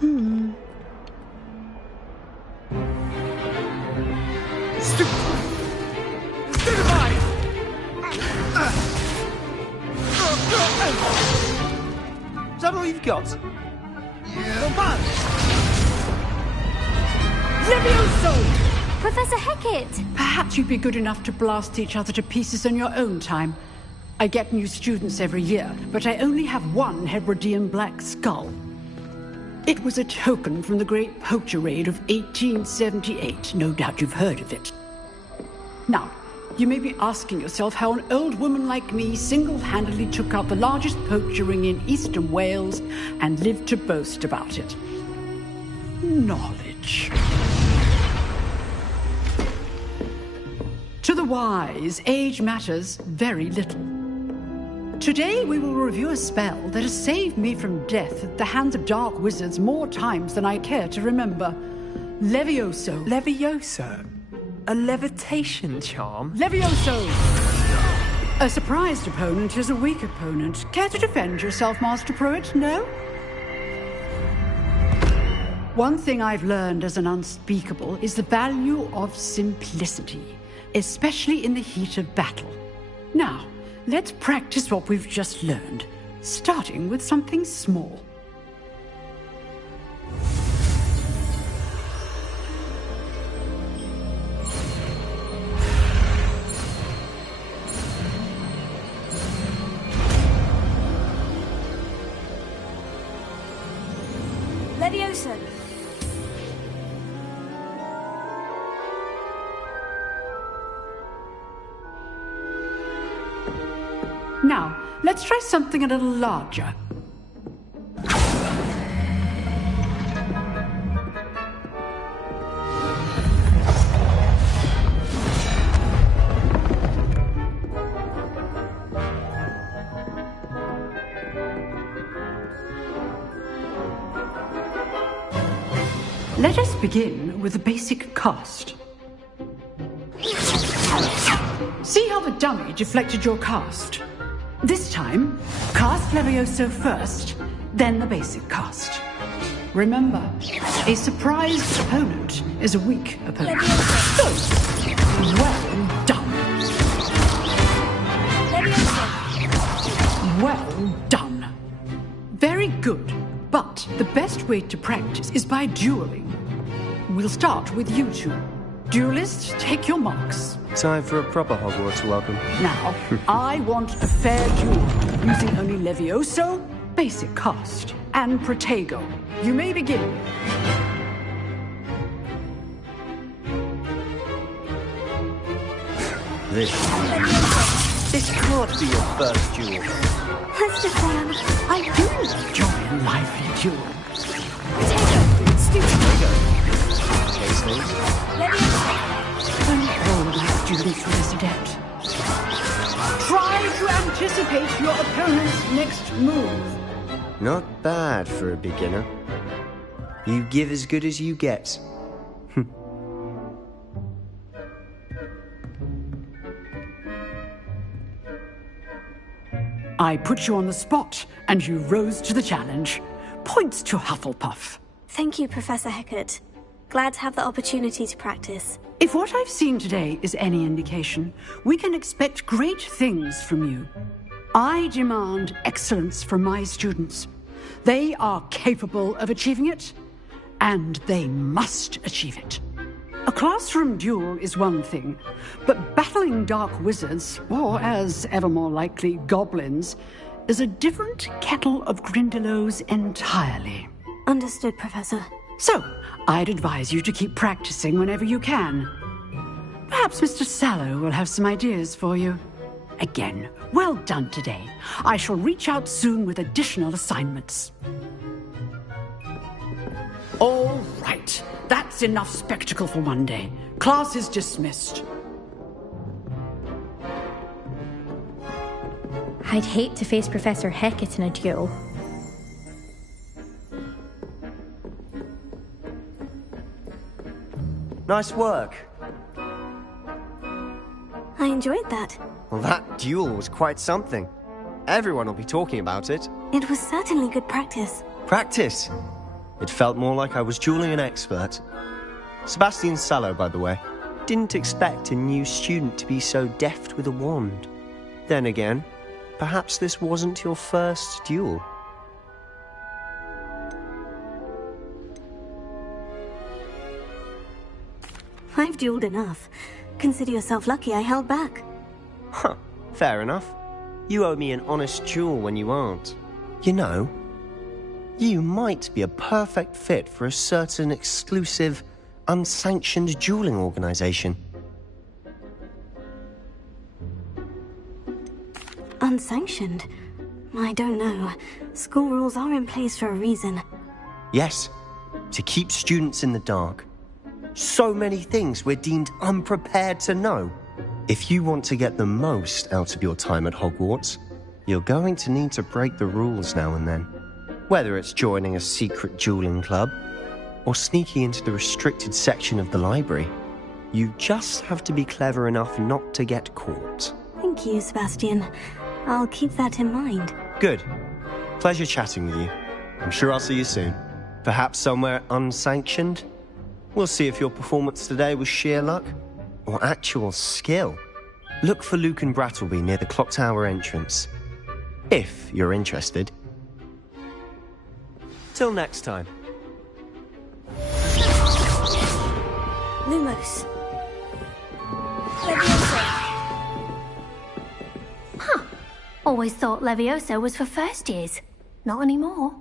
Stupefy! Is that all you've got? Come on! Levioso! Professor Hecat! Perhaps you'd be good enough to blast each other to pieces on your own time. I get new students every year, but I only have one Hebridean black skull. It was a token from the Great Poacher Raid of 1878. No doubt you've heard of it. Now, you may be asking yourself how an old woman like me single-handedly took out the largest poacher ring in eastern Wales and lived to boast about it. Knowledge. To the wise, age matters very little. Today we will review a spell that has saved me from death at the hands of dark wizards more times than I care to remember. Levioso. Levioso? A levitation charm? Levioso! A surprised opponent is a weak opponent. Care to defend yourself, Master Pruitt? No? One thing I've learned as an unspeakable is the value of simplicity, especially in the heat of battle. Now, let's practice what we've just learned, starting with something small. Levioso! Now, let's try something a little larger. Let us begin with the basic cast. See how the dummy deflected your cast? This time, cast Levioso first, then the basic cast. Remember, a surprised opponent is a weak opponent. So, well done. Well done. Very good, but the best way to practice is by dueling. We'll start with you two. Duelists, take your marks. Time for a proper Hogwarts welcome. Now, I want a fair duel, using only Levioso, basic cast, and Protego. You may begin. This can't be your first duel. Mr. Sam, I do enjoy a lively duel. Only all my students resident. Try to anticipate your opponent's next move. Not bad for a beginner. You give as good as you get. I put you on the spot, and you rose to the challenge. Points to Hufflepuff. thank you, Professor Hecat. Glad to have the opportunity to practice. If what I've seen today is any indication, we can expect great things from you. I demand excellence from my students. They are capable of achieving it, and they must achieve it. A classroom duel is one thing, but battling dark wizards, or as ever more likely, goblins, is a different kettle of Grindylows entirely. Understood, Professor. So, I'd advise you to keep practicing whenever you can. Perhaps Mr. Sallow will have some ideas for you. Again, well done today. I shall reach out soon with additional assignments. All right, that's enough spectacle for one day. Class is dismissed. I'd hate to face Professor Hecat in a duel. Nice work. I enjoyed that. Well, that duel was quite something. Everyone will be talking about it. It was certainly good practice. Practice? It felt more like I was dueling an expert. Sebastian Sallow, by the way. Didn't expect a new student to be so deft with a wand. Then again, perhaps this wasn't your first duel. I've dueled enough. Consider yourself lucky I held back. Huh, fair enough. You owe me an honest duel when you aren't. You know, you might be a perfect fit for a certain exclusive, unsanctioned dueling organization. Unsanctioned? I don't know. School rules are in place for a reason. Yes, to keep students in the dark. So many things we're deemed unprepared to know. If you want to get the most out of your time at Hogwarts, you're going to need to break the rules now and then. Whether it's joining a secret dueling club, or sneaking into the restricted section of the library, you just have to be clever enough not to get caught. Thank you, Sebastian. I'll keep that in mind. Good. Pleasure chatting with you. I'm sure I'll see you soon. Perhaps somewhere unsanctioned? We'll see if your performance today was sheer luck or actual skill. Look for Luke and Brattleby near the clock tower entrance, if you're interested. Till next time. Lumos. Leviosa. Always thought Leviosa was for first years. Not anymore.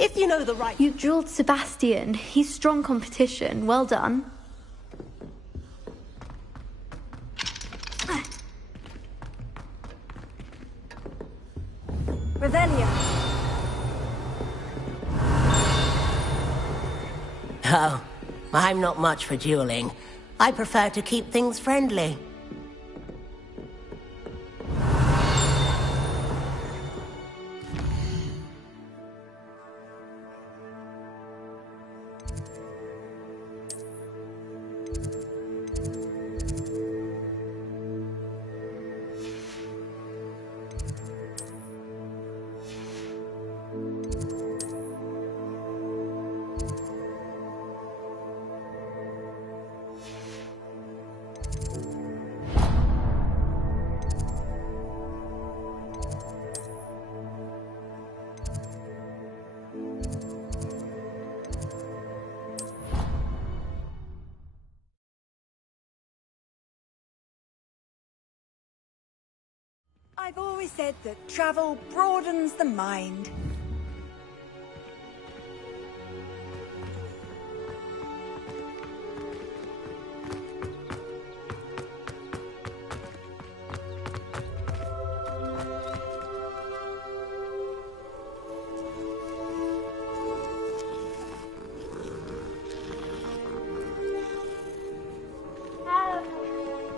If you know the right... You've dueled Sebastian. He's strong competition. Well done. Revelio. Oh, I'm not much for dueling. I prefer to keep things friendly. I've always said that travel broadens the mind.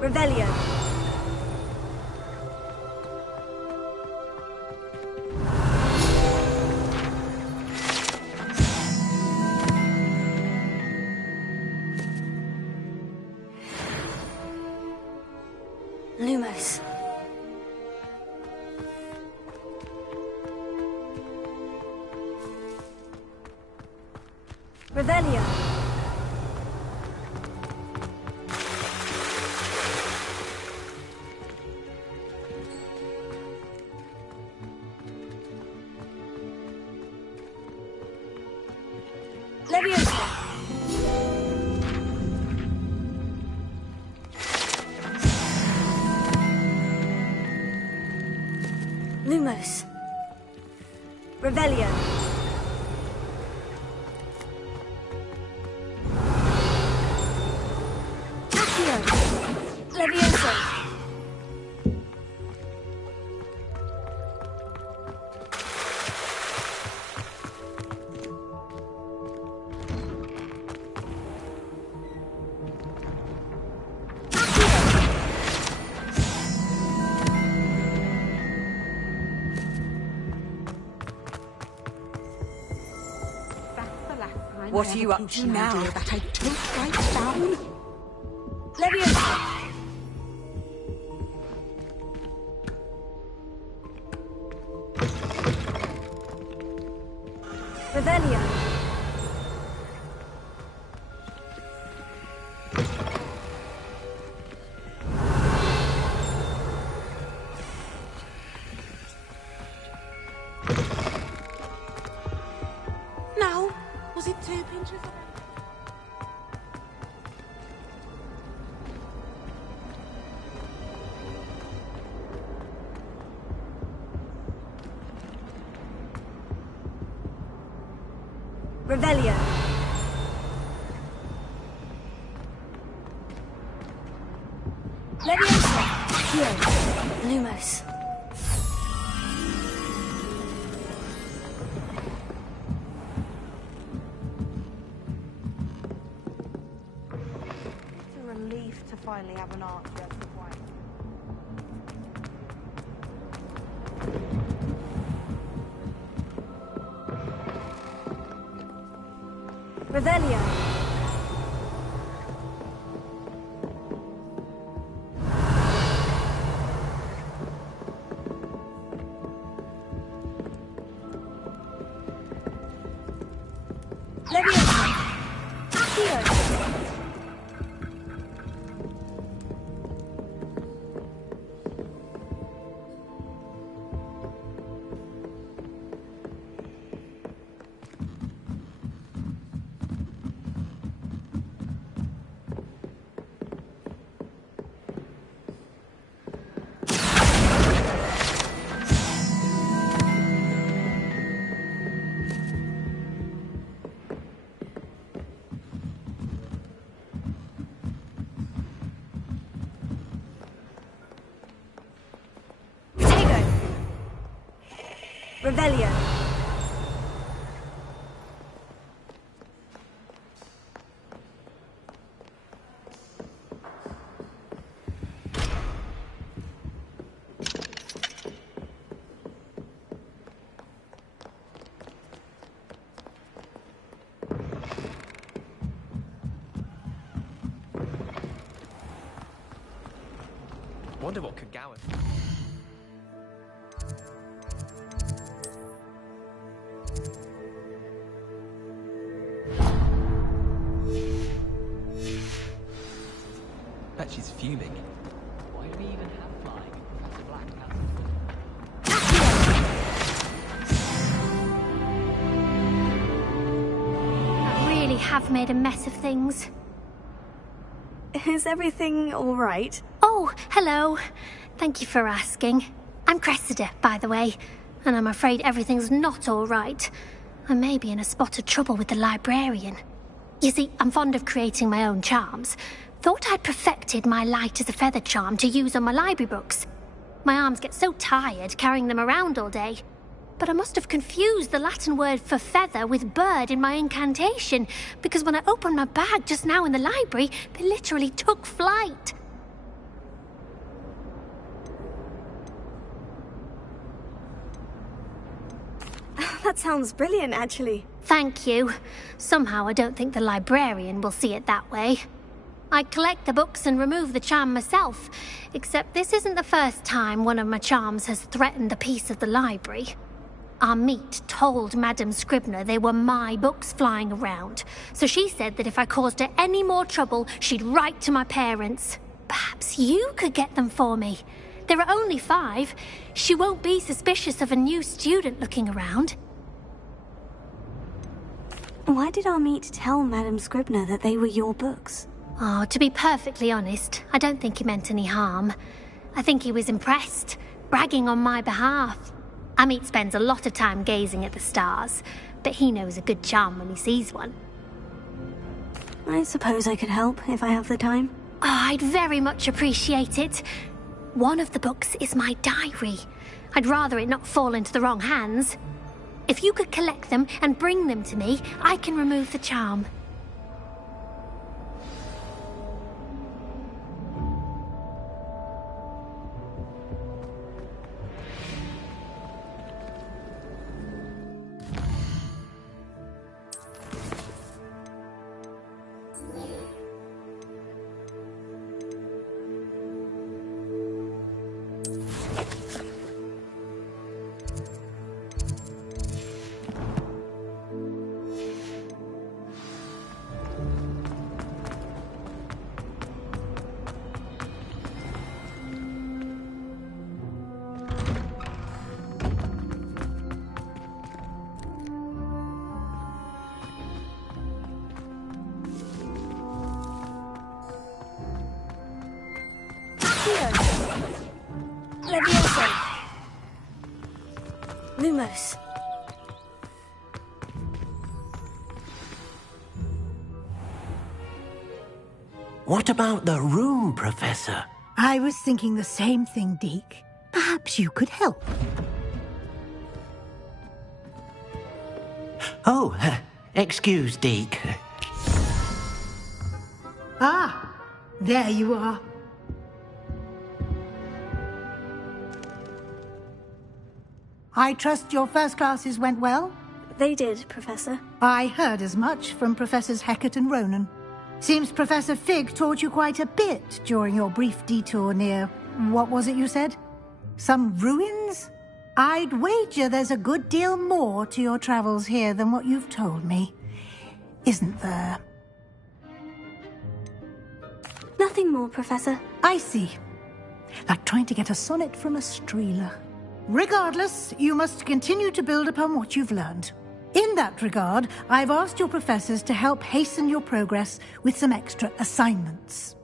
Revelio. Lumos. Revelio. Leviosa. Lumos. Revelio. Accio. Leviosa. What are you up to now that I don't write down? Leviosa. Revelio. Now, was it 2 pinches? Revelio. Leviosa. Here. Lumos. It's a relief to finally have an archer as the wife. Revelio. Leviosa. Here. Revelio. Wonder what could Gowan. Bet she's fuming. Why do we even have flying? Professor Black I really have made a mess of things. Is everything all right? Oh, hello. Thank you for asking. I'm Cressida, by the way, and I'm afraid everything's not all right. I may be in a spot of trouble with the librarian. You see, I'm fond of creating my own charms. Thought I'd perfected my light as a feather charm to use on my library books. My arms get so tired carrying them around all day. But I must have confused the Latin word for feather with bird in my incantation, because when I opened my bag just now in the library, they literally took flight. That sounds brilliant, actually. Thank you. Somehow I don't think the librarian will see it that way. I collect the books and remove the charm myself, except this isn't the first time one of my charms has threatened the peace of the library. Our meet told Madame Scribner they were my books flying around, so she said that if I caused her any more trouble, she'd write to my parents. Perhaps you could get them for me. There are only 5. She won't be suspicious of a new student looking around. Why did our meet tell Madame Scribner that they were your books? Oh, to be perfectly honest, I don't think he meant any harm. I think he was impressed, bragging on my behalf. Amit spends a lot of time gazing at the stars, but he knows a good charm when he sees one. I suppose I could help if I have the time. Oh, I'd very much appreciate it. One of the books is my diary. I'd rather it not fall into the wrong hands. If you could collect them and bring them to me, I can remove the charm. Leviosa. Lumos. What about the room, Professor? I was thinking the same thing, Deke. Perhaps you could help. Oh, excuse, Deke. Ah, there you are. I trust your first classes went well? They did, Professor. I heard as much from Professors Hecat and Ronan. Seems Professor Fig taught you quite a bit during your brief detour near... what was it you said? Some ruins? I'd wager there's a good deal more to your travels here than what you've told me. Isn't there? Nothing more, Professor. I see. Like trying to get a sonnet from a streeler. Regardless, you must continue to build upon what you've learned. In that regard, I've asked your professors to help hasten your progress with some extra assignments.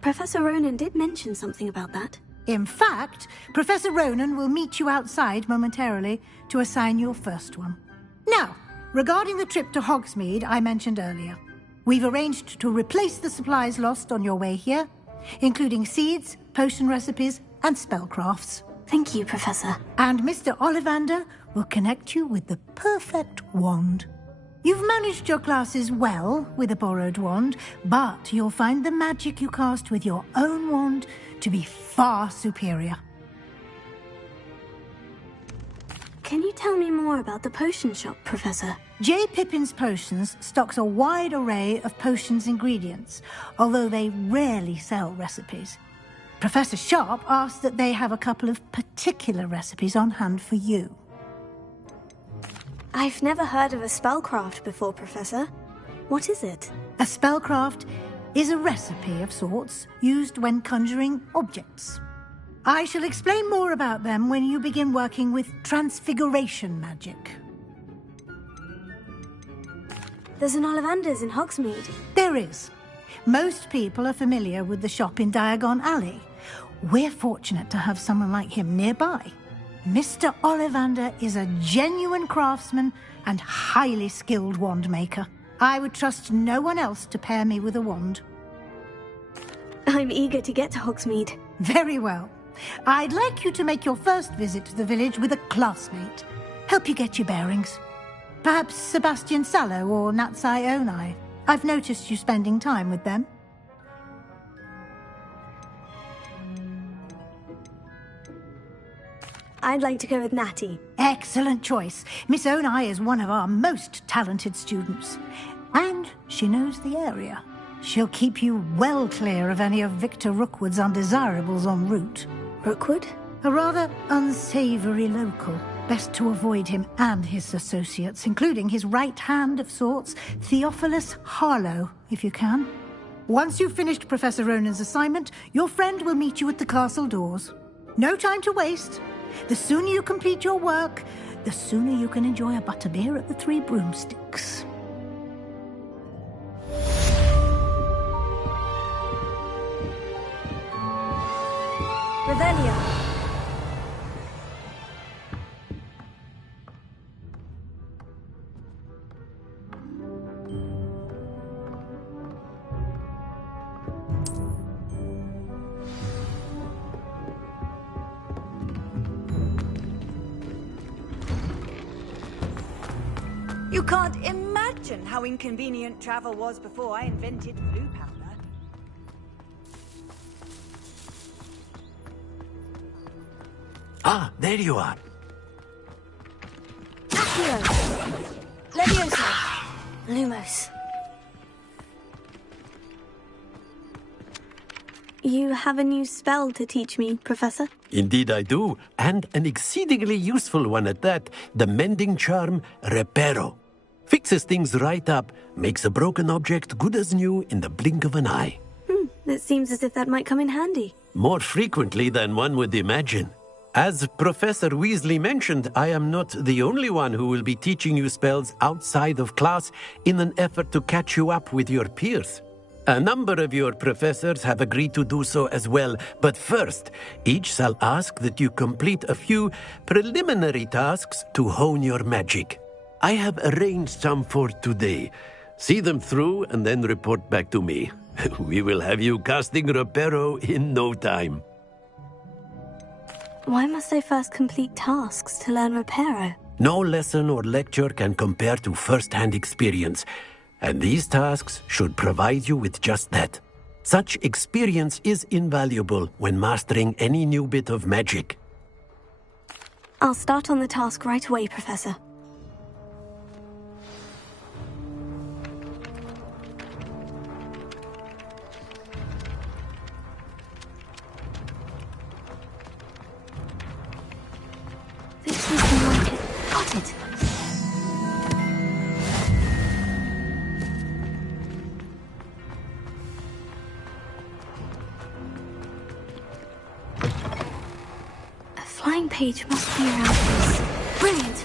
Professor Ronan did mention something about that. In fact, Professor Ronan will meet you outside momentarily to assign your first one. Now, regarding the trip to Hogsmeade I mentioned earlier, we've arranged to replace the supplies lost on your way here, including seeds, potion recipes, and spellcrafts. Thank you, Professor. And Mr. Ollivander will connect you with the perfect wand. You've managed your classes well with a borrowed wand, but you'll find the magic you cast with your own wand to be far superior. Can you tell me more about the potion shop, Professor? J. Pippin's Potions stocks a wide array of potions ingredients, although they rarely sell recipes. Professor Sharp asked that they have a couple of particular recipes on hand for you. I've never heard of a spellcraft before, Professor. What is it? A spellcraft is a recipe of sorts used when conjuring objects. I shall explain more about them when you begin working with transfiguration magic. There's an Ollivander's in Hogsmeade. There is. Most people are familiar with the shop in Diagon Alley. We're fortunate to have someone like him nearby. Mr. Ollivander is a genuine craftsman and highly skilled wand maker. I would trust no one else to pair me with a wand. I'm eager to get to Hogsmeade. Very well. I'd like you to make your first visit to the village with a classmate. Help you get your bearings. Perhaps Sebastian Sallow or Natsai Onai. I've noticed you spending time with them. I'd like to go with Natty. Excellent choice. Miss Onai is one of our most talented students. And she knows the area. She'll keep you well clear of any of Victor Rookwood's undesirables en route. Rookwood? A rather unsavoury local. Best to avoid him and his associates, including his right hand of sorts, Theophilus Harlow, if you can. Once you've finished Professor Ronan's assignment, your friend will meet you at the castle doors. No time to waste. The sooner you complete your work, the sooner you can enjoy a butterbeer at the Three Broomsticks. Revelio. You can't imagine how inconvenient travel was before I invented blue powder. Ah, there you are. Accio. Leviosa. Lumos. You have a new spell to teach me, Professor? Indeed I do, and an exceedingly useful one at that. The mending charm, Reparo. Fixes things right up, makes a broken object good as new in the blink of an eye. It seems as if that might come in handy. More frequently than one would imagine. As Professor Weasley mentioned, I am not the only one who will be teaching you spells outside of class in an effort to catch you up with your peers. A number of your professors have agreed to do so as well, but first, each shall ask that you complete a few preliminary tasks to hone your magic. I have arranged some for today. See them through and then report back to me. We will have you casting Reparo in no time. Why must I first complete tasks to learn Reparo? No lesson or lecture can compare to first-hand experience, and these tasks should provide you with just that. Such experience is invaluable when mastering any new bit of magic. I'll start on the task right away, Professor. This is the market. Got it. A flying page must be around this. Brilliant.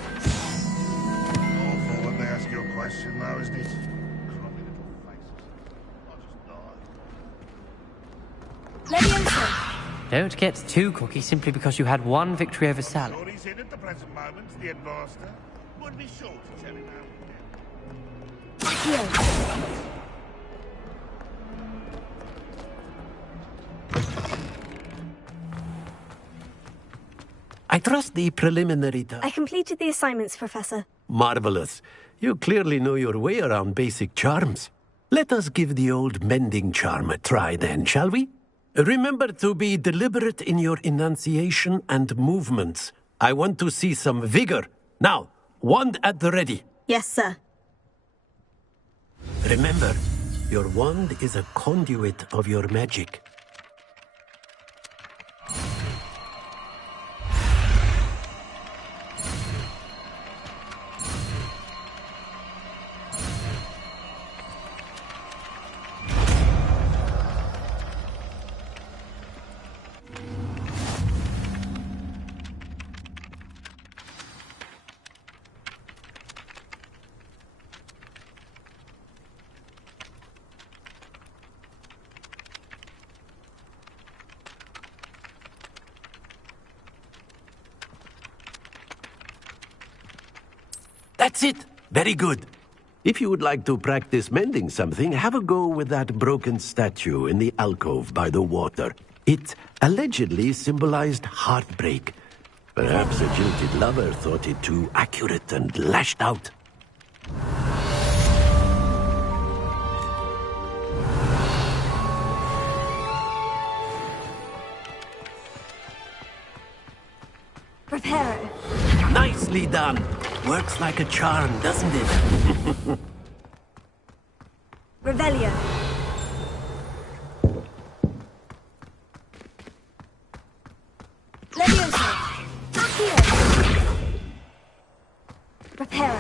Awful when they ask you a question, though, isn't it? Crummy little faces. I'll just die. Leviosa! Don't get too cocky simply because you had one victory over Sally. All he's in at the present moment, the headmaster. Would be sure to tell him I trust the preliminary I completed the assignments, Professor. Marvelous. You clearly know your way around basic charms. Let us give the old mending charm a try then, shall we? Remember to be deliberate in your enunciation and movements. I want to see some vigor. Now, wand at the ready. Yes, sir. Remember, your wand is a conduit of your magic. That's it. Very good. If you would like to practice mending something, have a go with that broken statue in the alcove by the water. It allegedly symbolized heartbreak. Perhaps a jilted lover thought it too accurate and lashed out. Reparo. Nicely done. Works like a charm, doesn't it? Revelio. Leviosa. Accio. Reparo.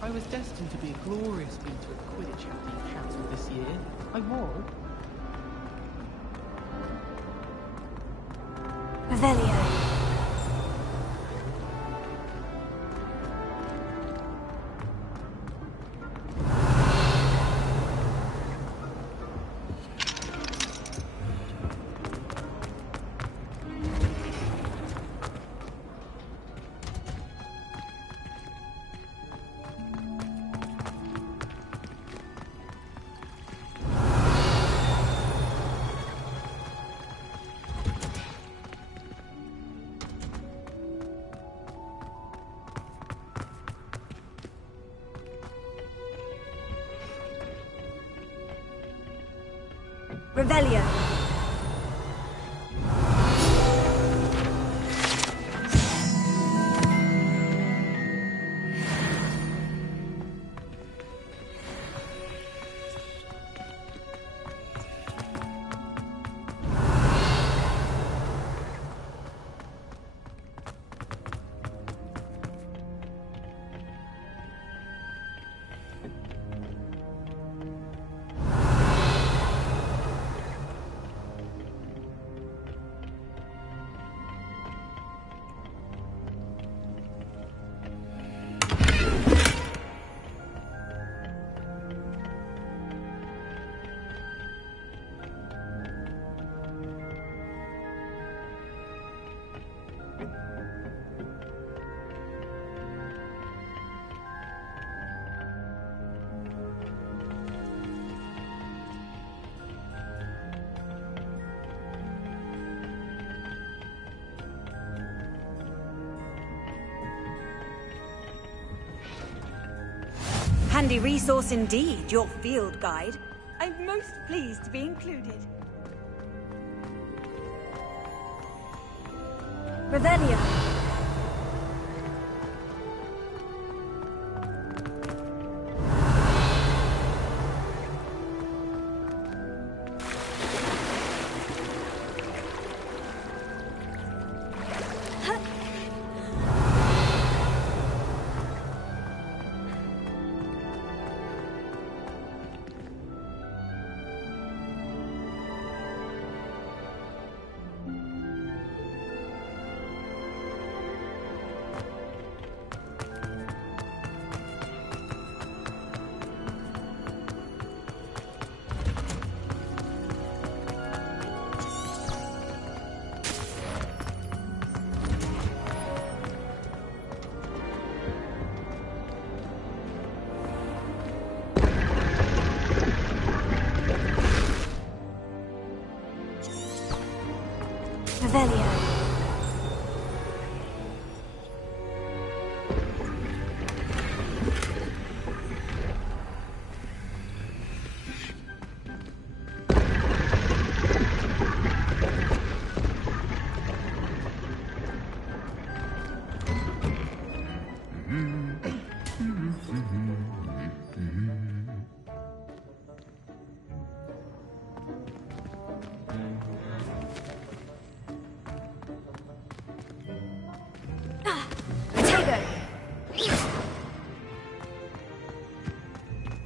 I was destined to be a glorious beater at Quidditch at the council this year. I was. Revelio. Revelio. Handy resource indeed, your field guide. I'm most pleased to be included. Revelio. Revelio.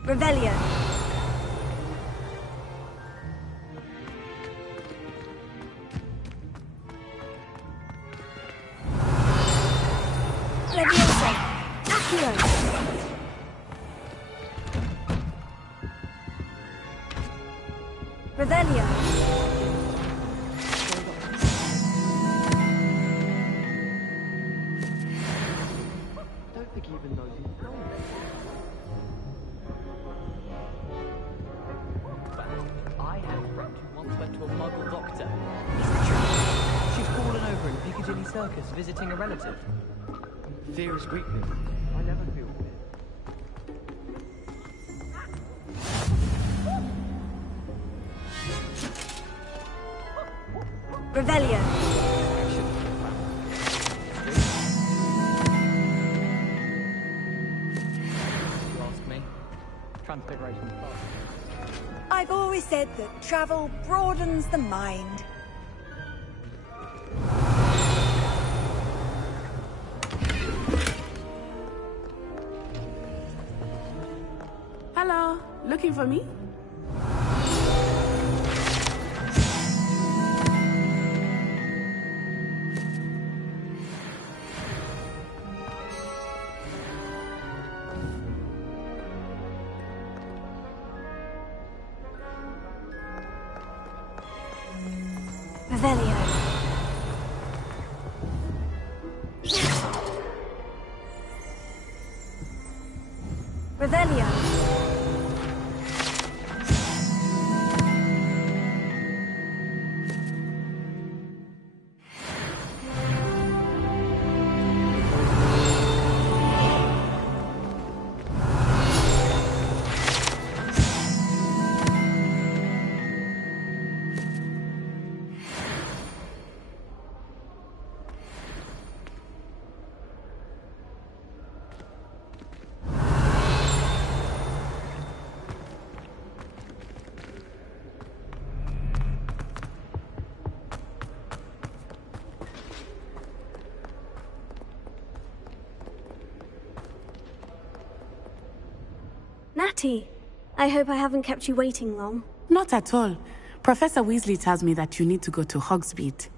Revelio. Leviosa. Accio. Revelio. Don't think he even knows he's going. I had a friend who once went to a muggle doctor. Is that true? She'd fallen over in Piccadilly Circus visiting a relative. Fear is weakness. I never feel fear. Revelio. You ask me. Transfiguration fast. I've always said that travel broadens the mind. Hello, looking for me? Revelio. Revelio. Natty, I hope I haven't kept you waiting long. Not at all. Professor Weasley tells me that you need to go to Hogsmeade.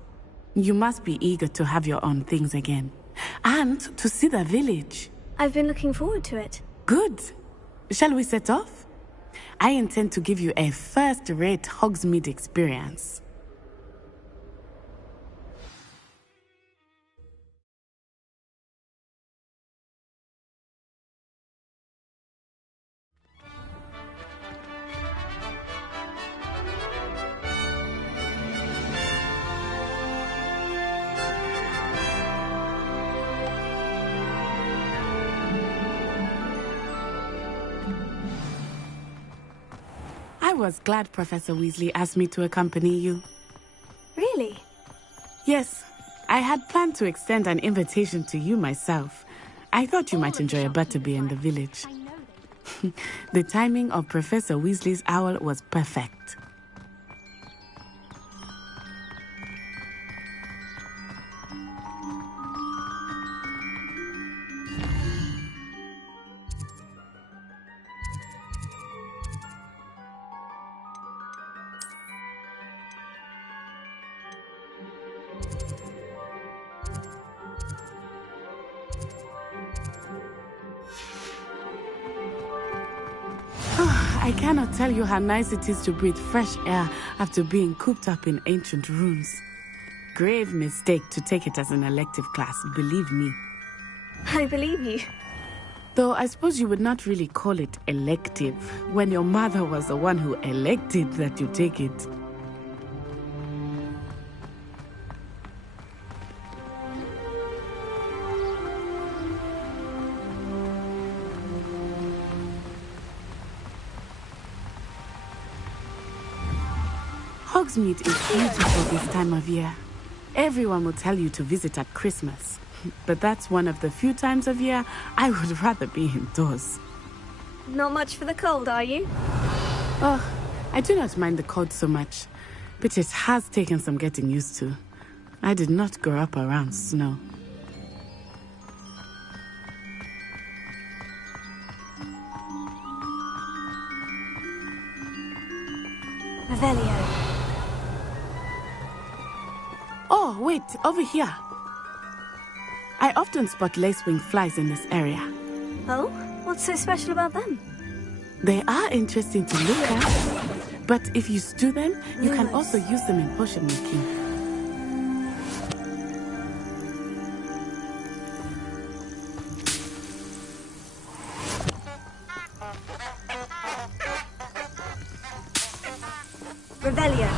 You must be eager to have your own things again. And to see the village. I've been looking forward to it. Good. Shall we set off? I intend to give you a first-rate Hogsmeade experience. I was glad Professor Weasley asked me to accompany you. Really? Yes. I had planned to extend an invitation to you myself. I thought you might enjoy a butterbeer in the village. The timing of Professor Weasley's owl was perfect. I cannot tell you how nice it is to breathe fresh air after being cooped up in ancient ruins. Grave mistake to take it as an elective class, believe me. I believe you. Though I suppose you would not really call it elective when your mother was the one who elected that you take it. Hogsmeade is beautiful this time of year. Everyone will tell you to visit at Christmas. But that's one of the few times of year I would rather be indoors. Not much for the cold, are you? Oh, I do not mind the cold so much. But it has taken some getting used to. I did not grow up around snow. Revelio. Oh, wait, over here. I often spot lacewing flies in this area. Oh? What's so special about them? They are interesting to look at, but if you stew them, you can also use them in potion making. Revelio.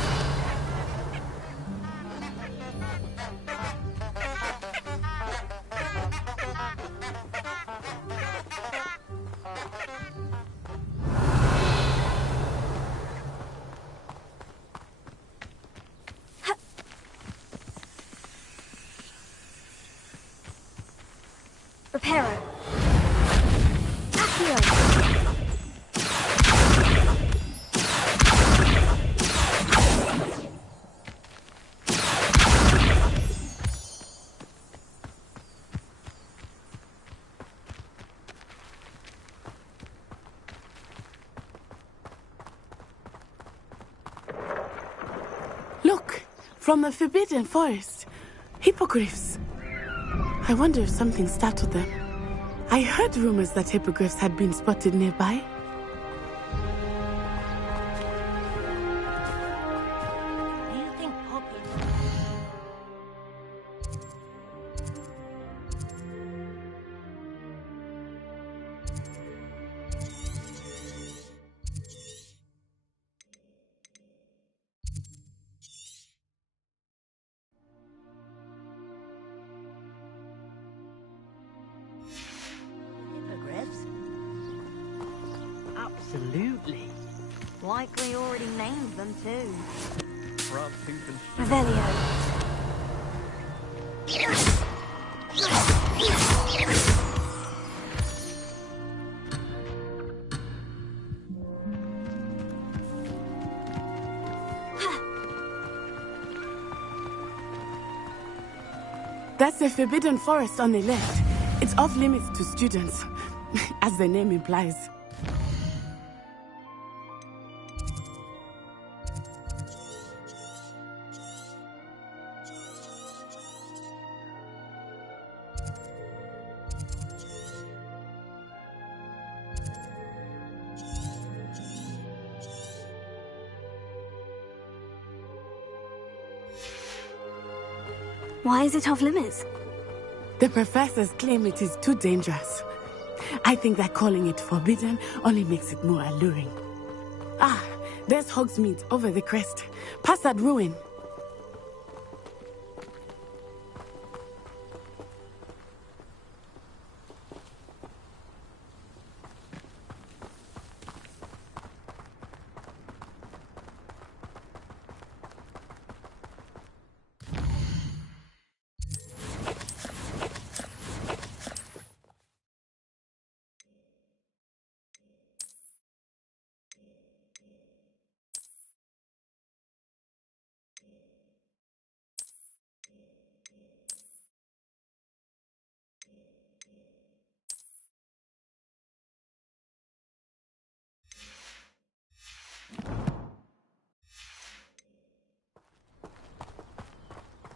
Reparo. Accio. Look, from the Forbidden Forest. Hippogriffs. I wonder if something startled them. I heard rumors that hippogriffs had been spotted nearby. Do you think Poppy... Hippogriffs? Absolutely. Likely already named them too. Frog, tooth and Revelio. That's the Forbidden Forest on the left. It's off limits to students, as the name implies. Why is it off limits? The professors claim it is too dangerous. I think that calling it forbidden only makes it more alluring. Ah, there's Hogsmeade over the crest. Past that ruin.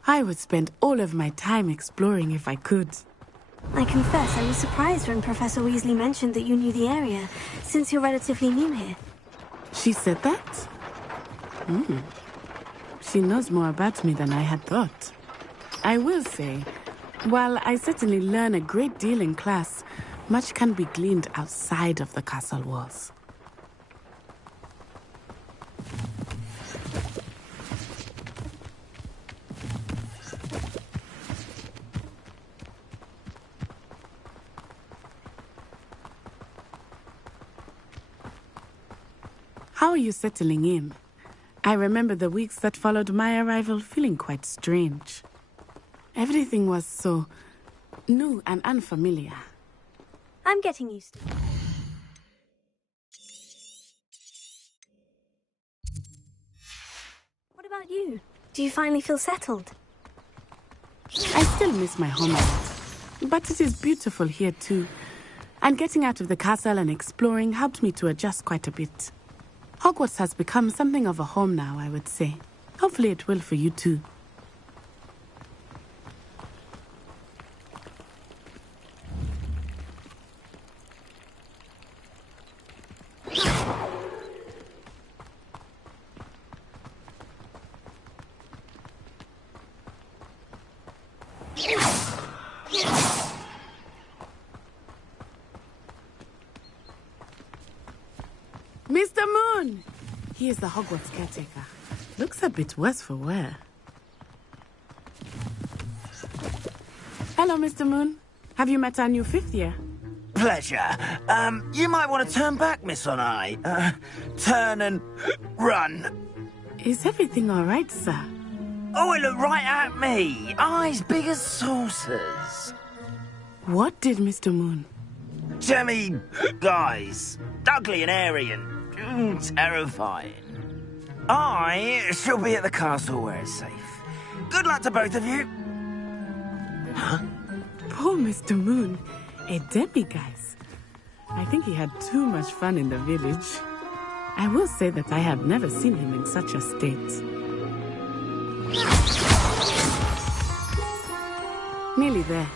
I would spend all of my time exploring if I could. I confess I was surprised when Professor Weasley mentioned that you knew the area, since you're relatively new here. She said that? She knows more about me than I had thought. I will say, while I certainly learn a great deal in class, much can be gleaned outside of the castle walls. How are you settling in? I remember the weeks that followed my arrival feeling quite strange. Everything was so new and unfamiliar. I'm getting used to it. What about you? Do you finally feel settled? I still miss my homeland, but it is beautiful here too. And getting out of the castle and exploring helped me to adjust quite a bit. Hogwarts has become something of a home now, I would say. Hopefully it will for you too. Mr. Moon! He is the Hogwarts caretaker. Looks a bit worse for wear. Hello, Mr. Moon. Have you met our new fifth year? Pleasure. You might want to turn back, Miss On-Eye. Turn and run. Is everything all right, sir? Oh, it looked right at me. Eyes big as saucers. What did Mr. Moon? Jemmy guys. Ugly and airy and terrifying. I shall be at the castle where it's safe. Good luck to both of you. Huh? Poor Mr. Moon. A demiguise. I think he had too much fun in the village. I will say that I have never seen him in such a state. Nearly there.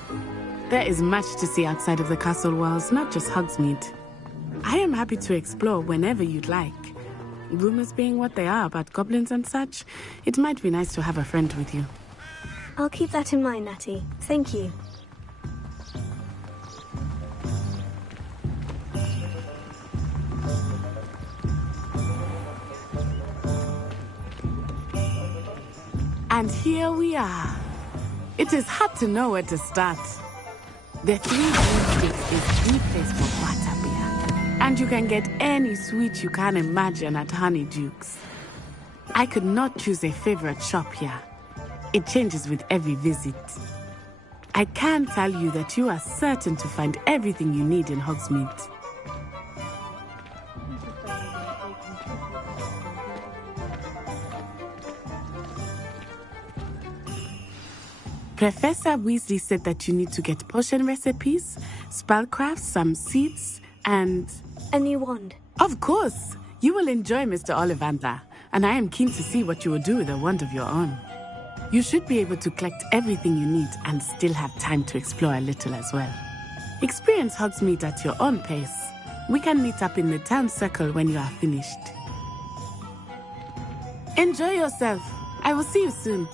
There is much to see outside of the castle walls, not just Hogsmeade. I am happy to explore whenever you'd like. Rumors being what they are about goblins and such, it might be nice to have a friend with you. I'll keep that in mind, Natty. Thank you. And here we are. It is hard to know where to start. The Three Broomsticks is the place for butterbeer. And you can get any sweet you can imagine at Honeydukes. I could not choose a favorite shop here. It changes with every visit. I can tell you that you are certain to find everything you need in Hogsmeade. Professor Weasley said that you need to get potion recipes, spellcraft, some seeds, and... a new wand. Of course! You will enjoy Mr. Ollivander, and I am keen to see what you will do with a wand of your own. You should be able to collect everything you need and still have time to explore a little as well. Experience Hogsmeade at your own pace. We can meet up in the town circle when you are finished. Enjoy yourself. I will see you soon.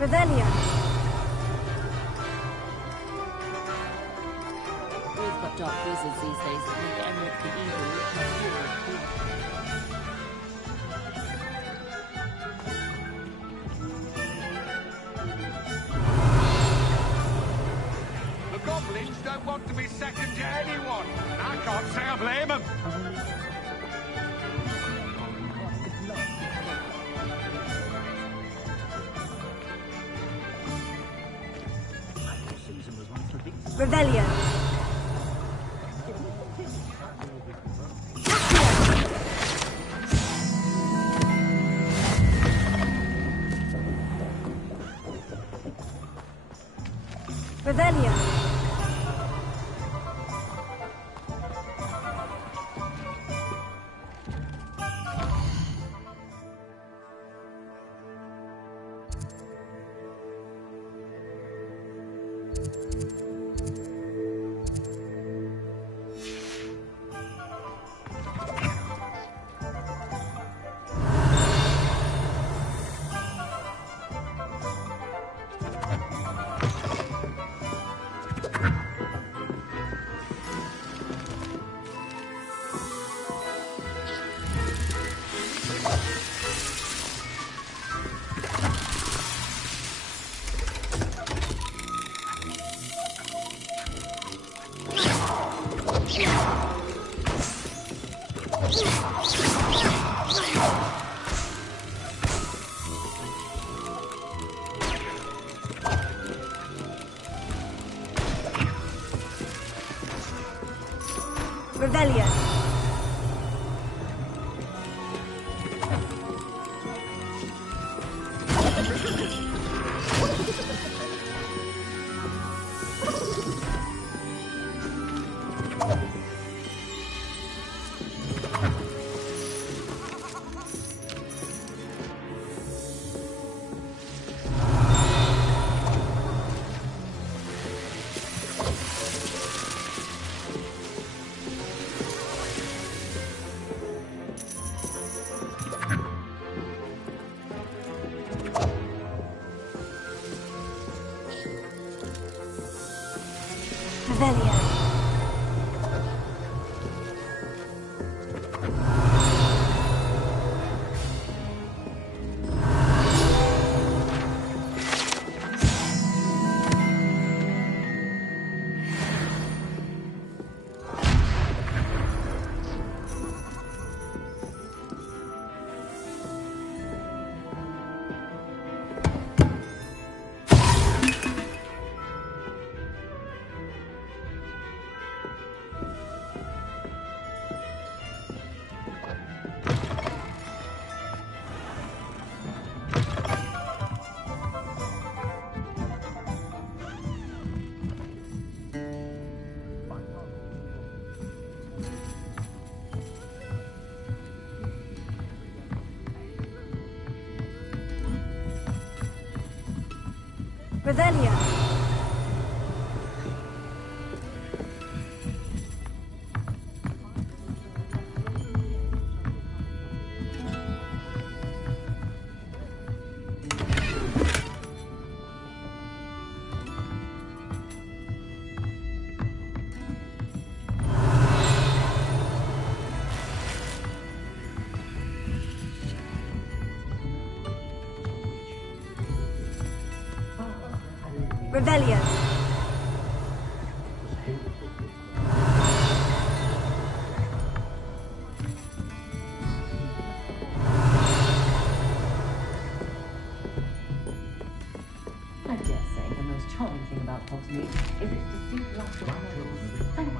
Revelio. We've got dark wizards these days that make Emerald the evil look like hero. The goblins don't want to be second to anyone. I can't say I blame them. Revelio. Revelio. Revelio. Revelio. Revelio. Revelio. I dare say the most charming thing about Hogsmeade is its distinct lack of noise. And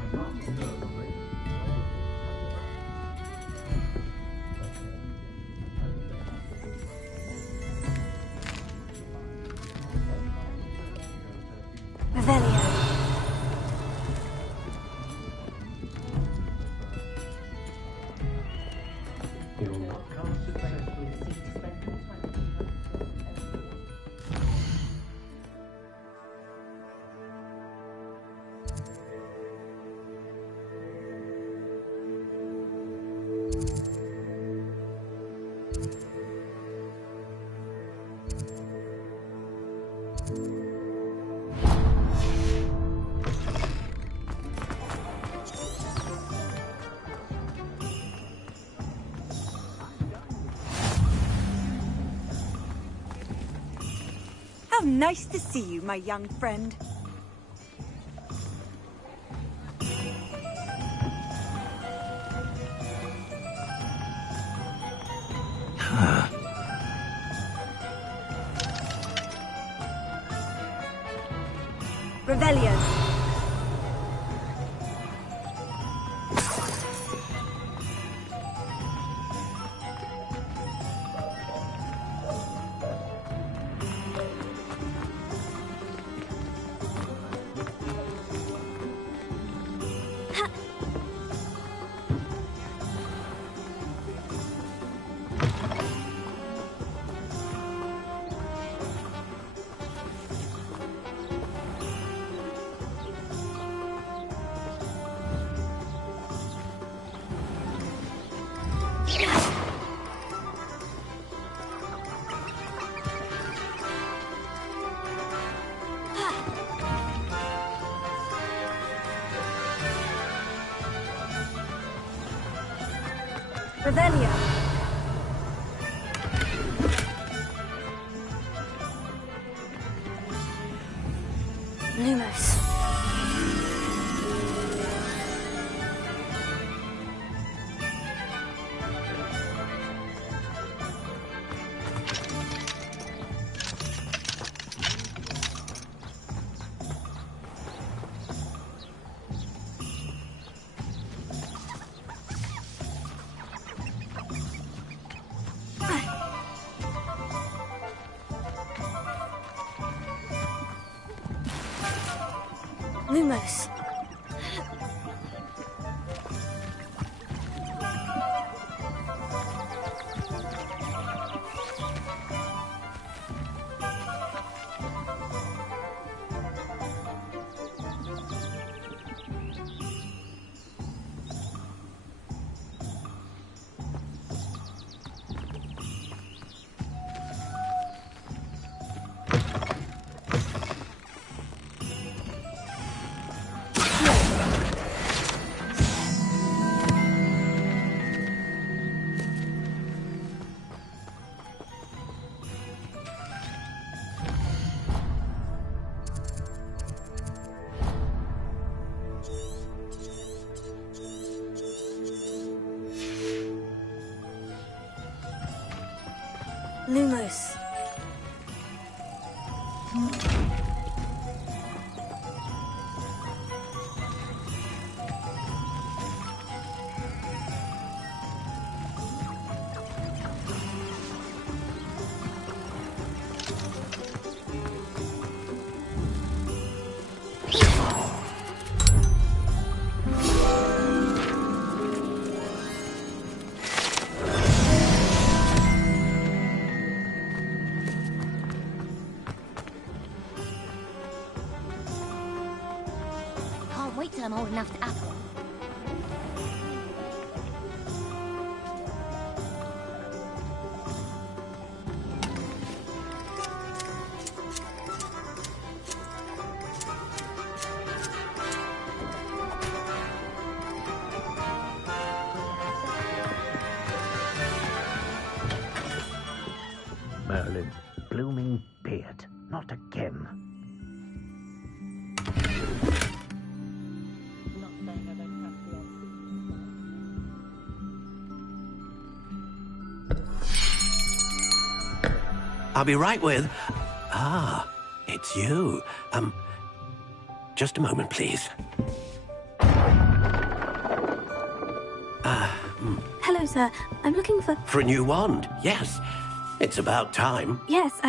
Revelio. How nice to see you, my young friend. Revelio. Revelio. Lumos. Lumos. Lumos. Wait till I'm old enough to apple. Merlin, blooming beard, not again. I'll be right with... Ah, it's you. Just a moment, please. Hello, sir. I'm looking for... For a new wand, yes. It's about time. Yes,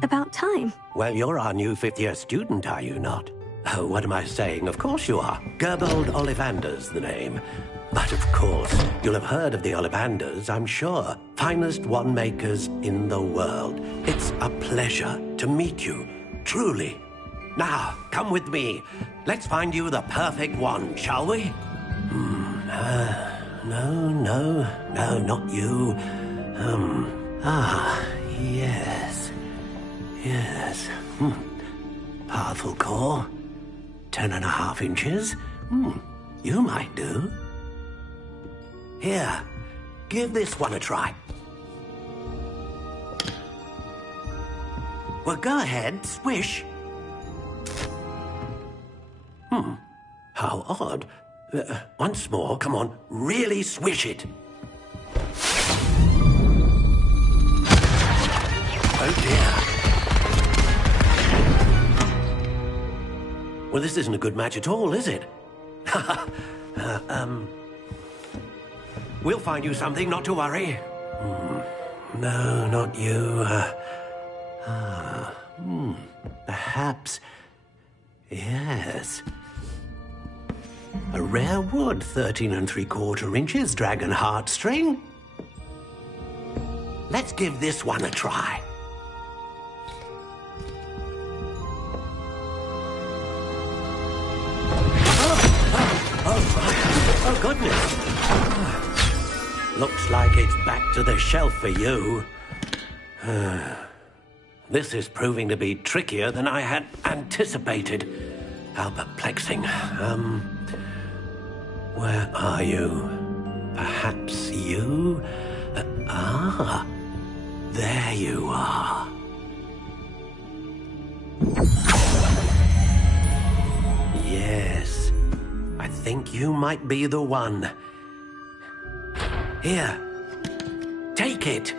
about time. Well, you're our new fifth-year student, are you not? Oh, what am I saying? Of course you are. Gerbold Ollivander's the name. But of course, you'll have heard of the Ollivanders, I'm sure. Finest wand makers in the world. It's a pleasure to meet you, truly. Now, come with me. Let's find you the perfect wand, shall we? No, not you. Yes. Powerful core. 10.5 inches. You might do. Here, give this one a try. Well, go ahead, swish. How odd. Once more, come on, really swish it. Oh dear. Well, this isn't a good match at all, is it? We'll find you something, not to worry. No, not you. Perhaps. Yes. A rare wood, 13 3/4 inches, dragon heartstring. Let's give this one a try. Oh, goodness. Looks like it's back to the shelf for you. This is proving to be trickier than I had anticipated. How perplexing. Where are you? Perhaps you? There you are. Yes, I think you might be the one. Here, take it.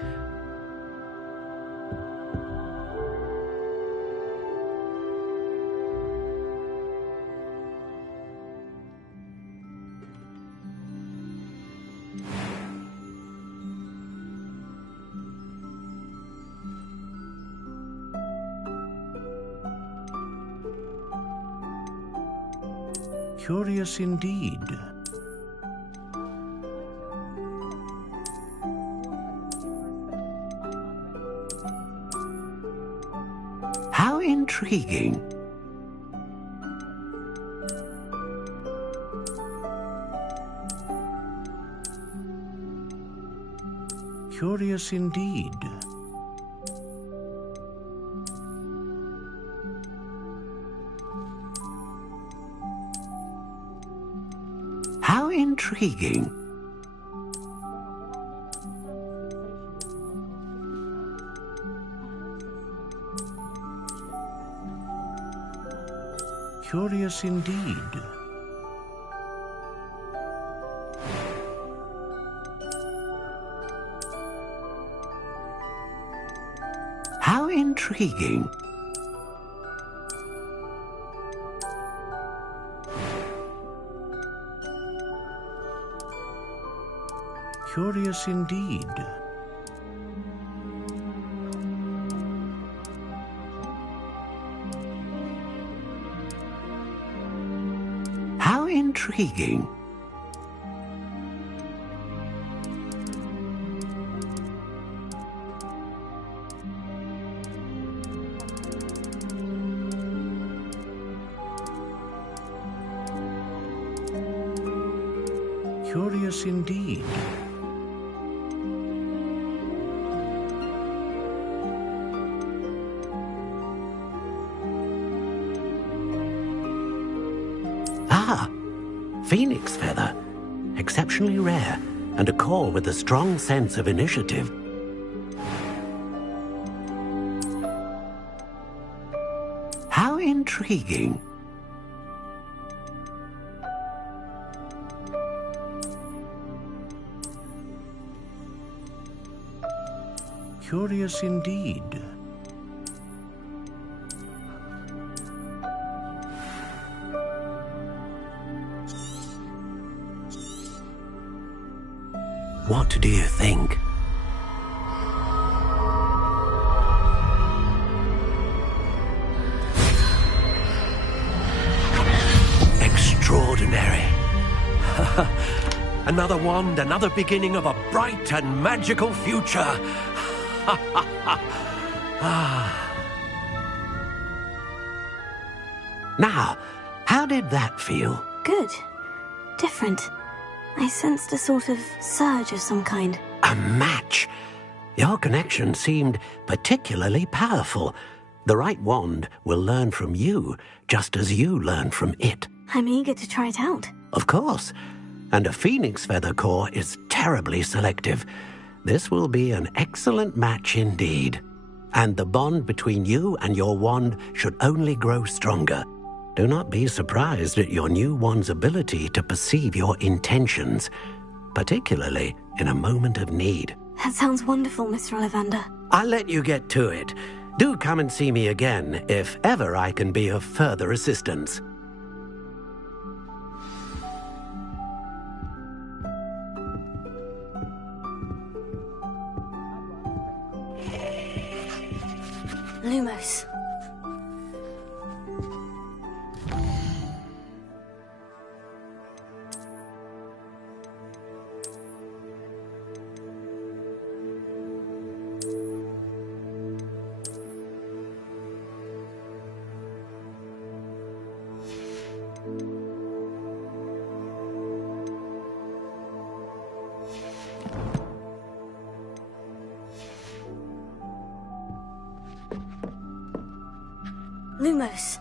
Curious indeed. How intriguing. Curious indeed. How intriguing. Curious indeed. How intriguing. Curious indeed. How intriguing. Curious indeed. Phoenix feather. Exceptionally rare, and a core with a strong sense of initiative. How intriguing. Curious indeed. What do you think? Extraordinary. Another wand, another beginning of a bright and magical future. Now, how did that feel? Good. Different. I sensed a sort of surge of some kind. A match. Your connection seemed particularly powerful. The right wand will learn from you, just as you learn from it. I'm eager to try it out. Of course. And a phoenix feather core is terribly selective. This will be an excellent match indeed. and the bond between you and your wand should only grow stronger. Do not be surprised at your new wand's ability to perceive your intentions, particularly in a moment of need. That sounds wonderful, Mr. Ollivander. I'll let you get to it. Do come and see me again if ever I can be of further assistance. Lumos. Lumos.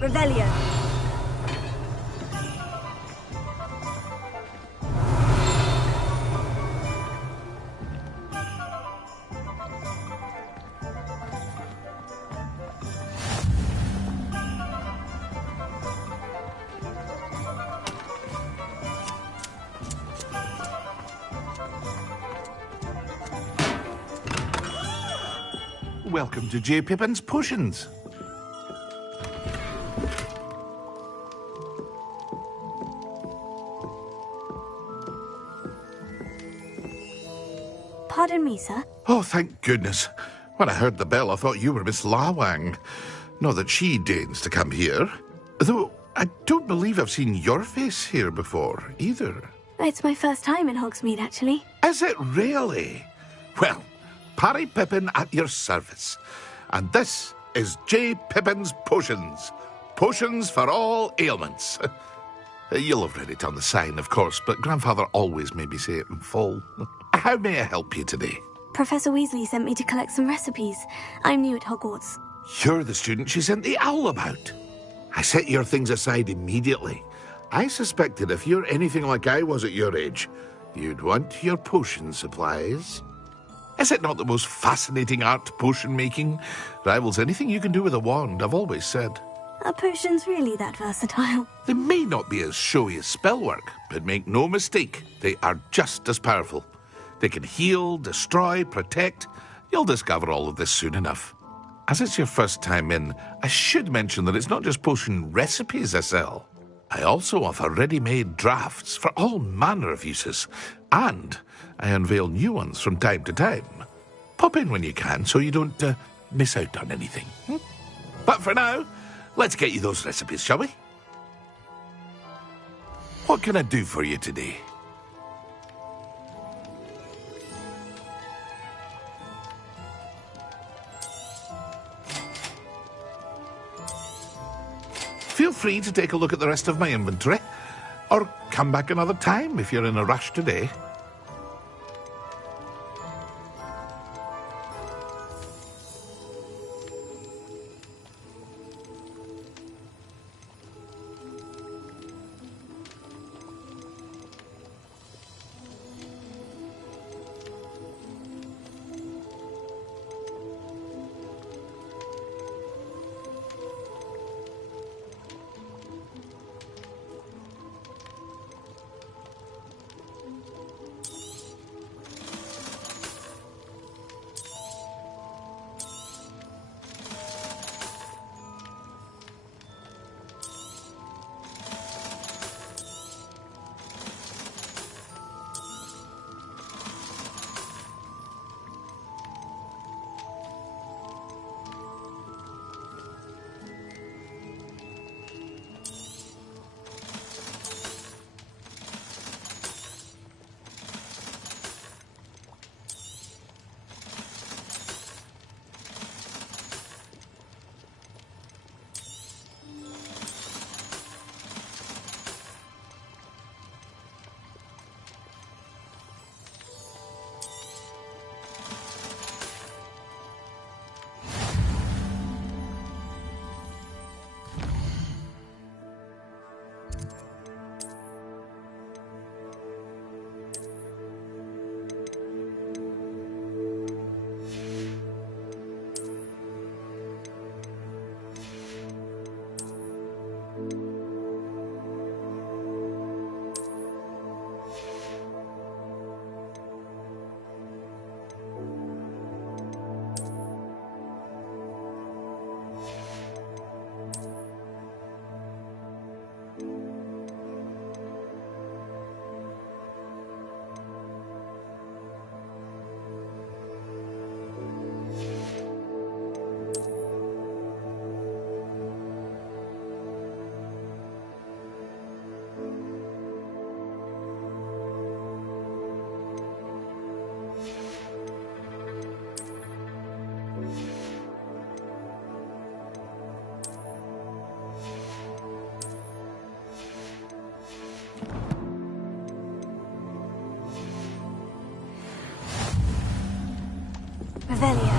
Revelio. Welcome to J. Pippin's Potions. Pardon me, sir. Oh, thank goodness. When I heard the bell, I thought you were Miss Lawang. Not that she deigns to come here. Though I don't believe I've seen your face here before, either. It's my first time in Hogsmeade, actually. Is it really? Well, Parry Pippin at your service. And this is J. Pippin's Potions. Potions for all ailments. You'll have read it on the sign, of course, but Grandfather always made me say it in full. How may I help you today? Professor Weasley sent me to collect some recipes. I'm new at Hogwarts. You're the student she sent the owl about. I set your things aside immediately. I suspected if you're anything like I was at your age, you'd want your potion supplies. Is it not the most fascinating art, potion making? Rivals anything you can do with a wand, I've always said. Are potions really that versatile? They may not be as showy as spellwork, but make no mistake, they are just as powerful. They can heal, destroy, protect. You'll discover all of this soon enough. As it's your first time in, I should mention that it's not just potion recipes I sell. I also offer ready-made drafts for all manner of uses, and I unveil new ones from time to time. Pop in when you can so you don't miss out on anything. But for now, let's get you those recipes, shall we? What can I do for you today? Feel free to take a look at the rest of my inventory, or come back another time if you're in a rush today. Revelio.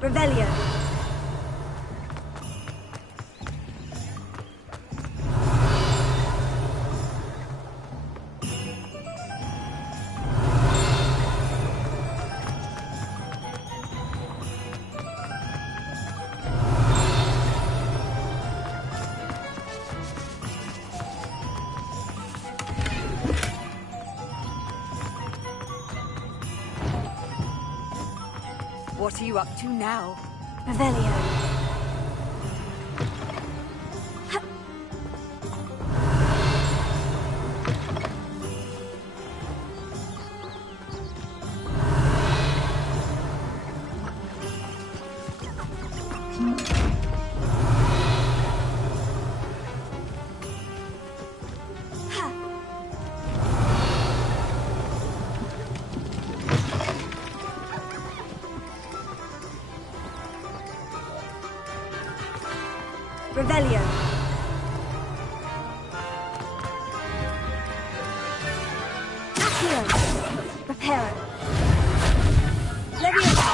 Revelio. What are you up to now? Revelio. Revelio. Accio. Reparo. Levioso.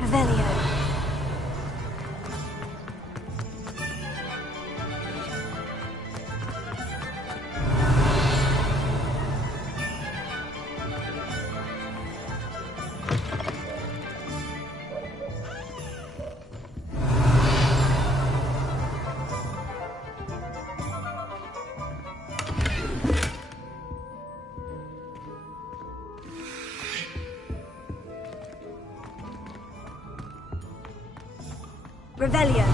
Revelio. Revelio.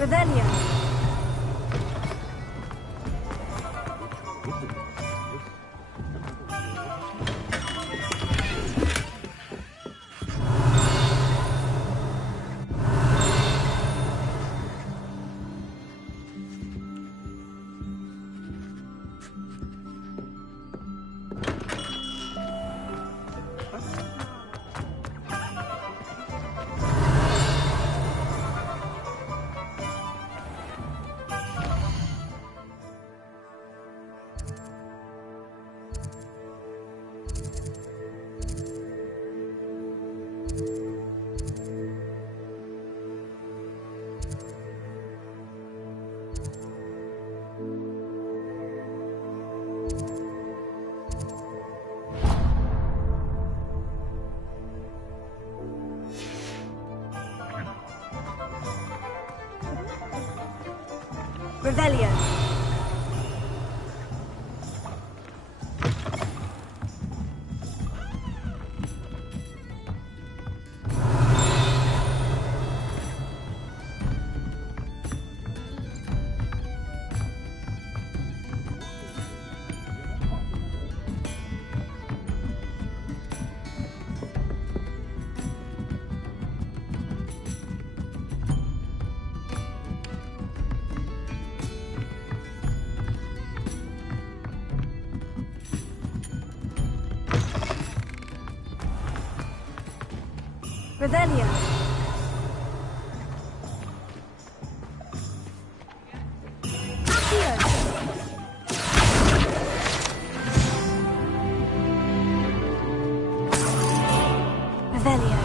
Revelio. Revelio. Revelio. Accio. Revelio.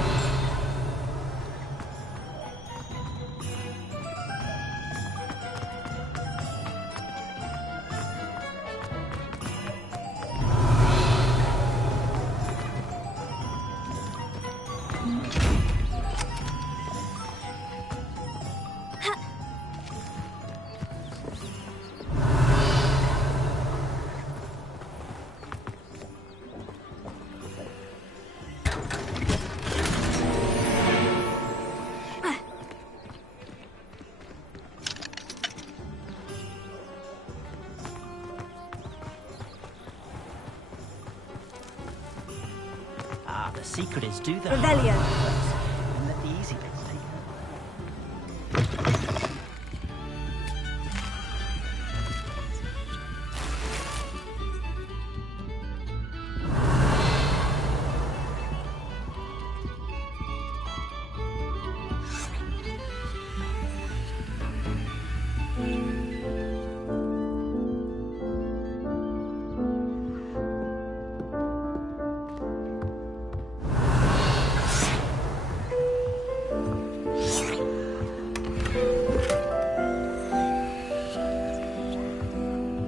The secret is do the Revelio. and let the easy bits take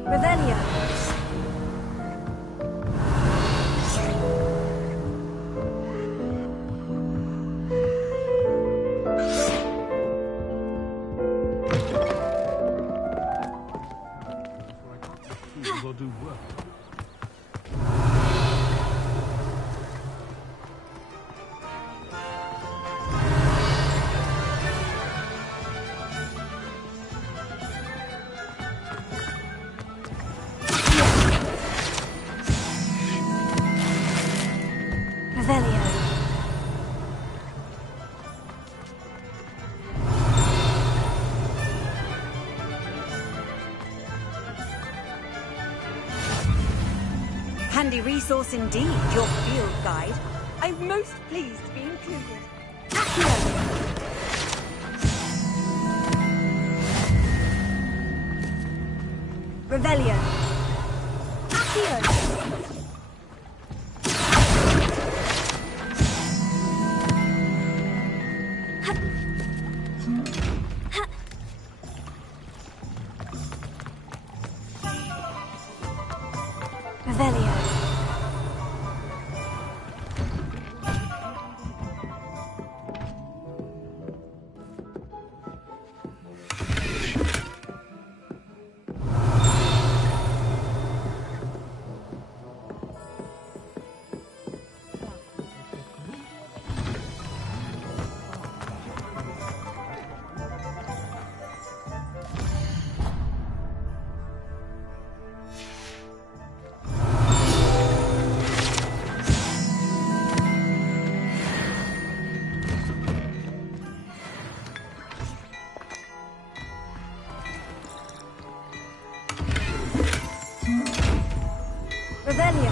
Revelio. Will do work. Revelio. Handy resource indeed, your field guide. I'm most pleased to be included. Accio. Revelio. Accio. Revelio. Revelio.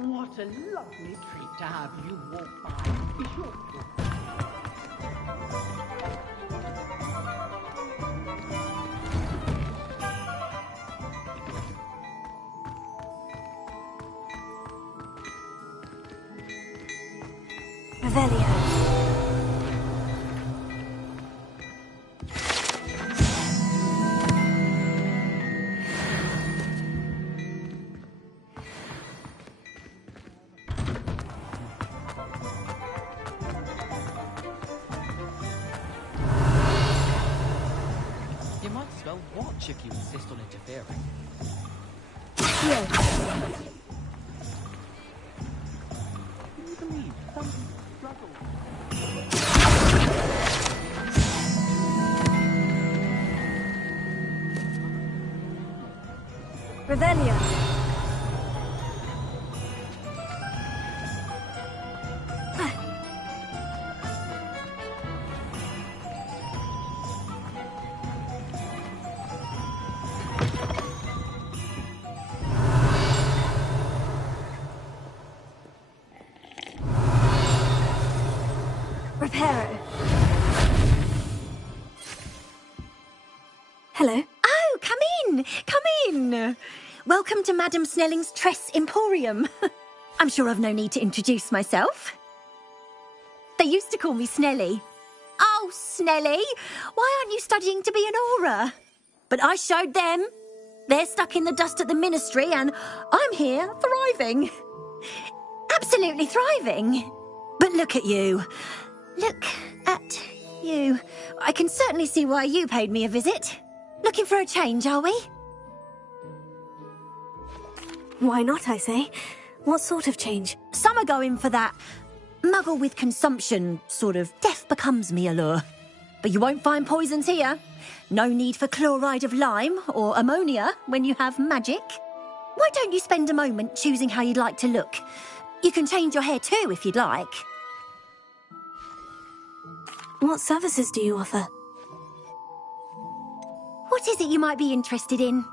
What a lovely treat to have you walk by. Is your Revelio. You might as well watch if you insist on interfering. Can you believe some struggle? Revelio. Reparo. Hello. Oh, come in! Come in! Welcome to Madame Snelling's Tress Emporium. I'm sure I've no need to introduce myself. They used to call me Snelly. Oh, Snelly, why aren't you studying to be an aura? But I showed them. They're stuck in the dust at the ministry and I'm here thriving. Absolutely thriving. But look at you. Look at you. I can certainly see why you paid me a visit. Looking for a change, are we? Why not, I say? What sort of change? Some are going for that muggle with consumption, sort of death becomes me allure. But you won't find poisons here. No need for chloride of lime or ammonia when you have magic. Why don't you spend a moment choosing how you'd like to look? You can change your hair too if you'd like. What services do you offer? What is it you might be interested in?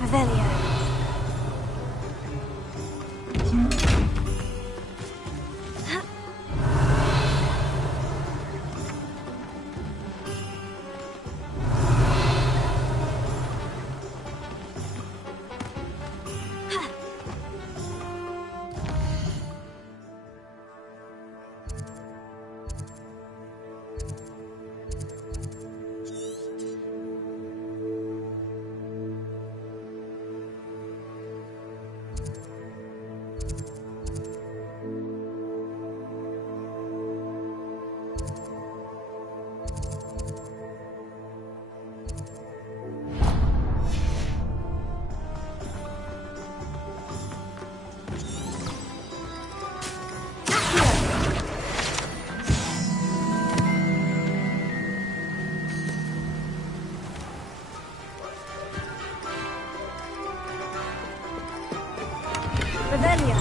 Revelio. Revelio.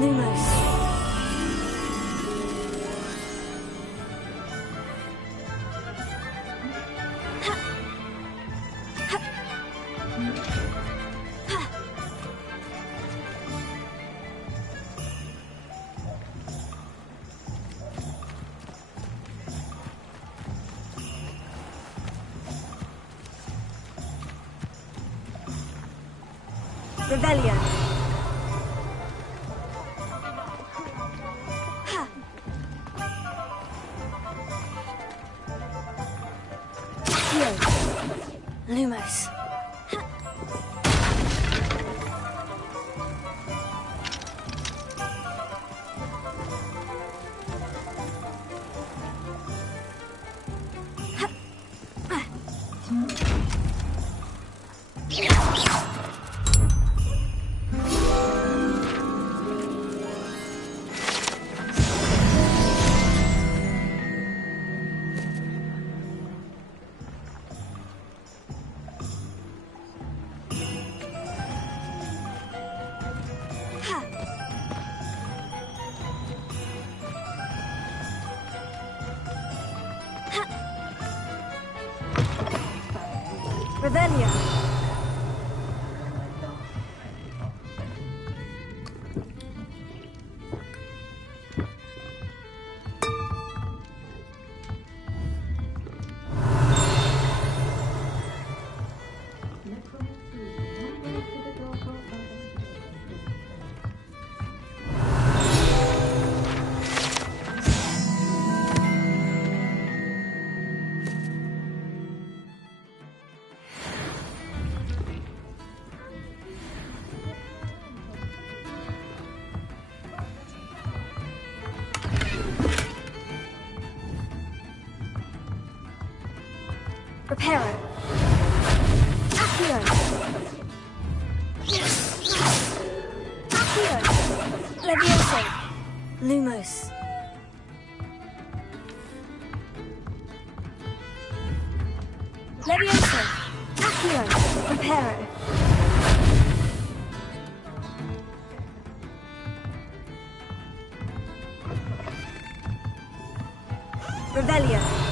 Lumos. Rebellion. Ha. Accio. Lumos. Revelio. Reparo. Accio. Accio. Levioso. Lumos. Levioso. Accio. Reparo. Revelio.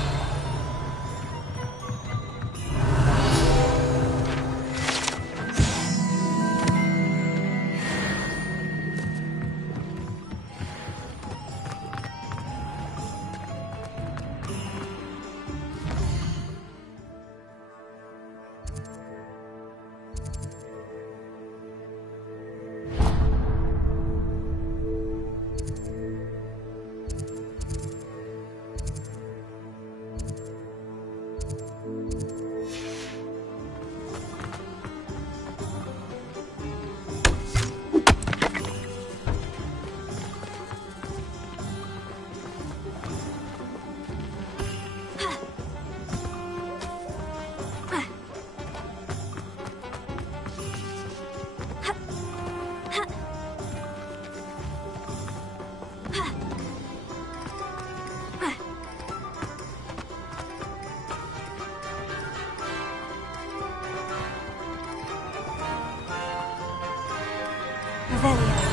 Revelio.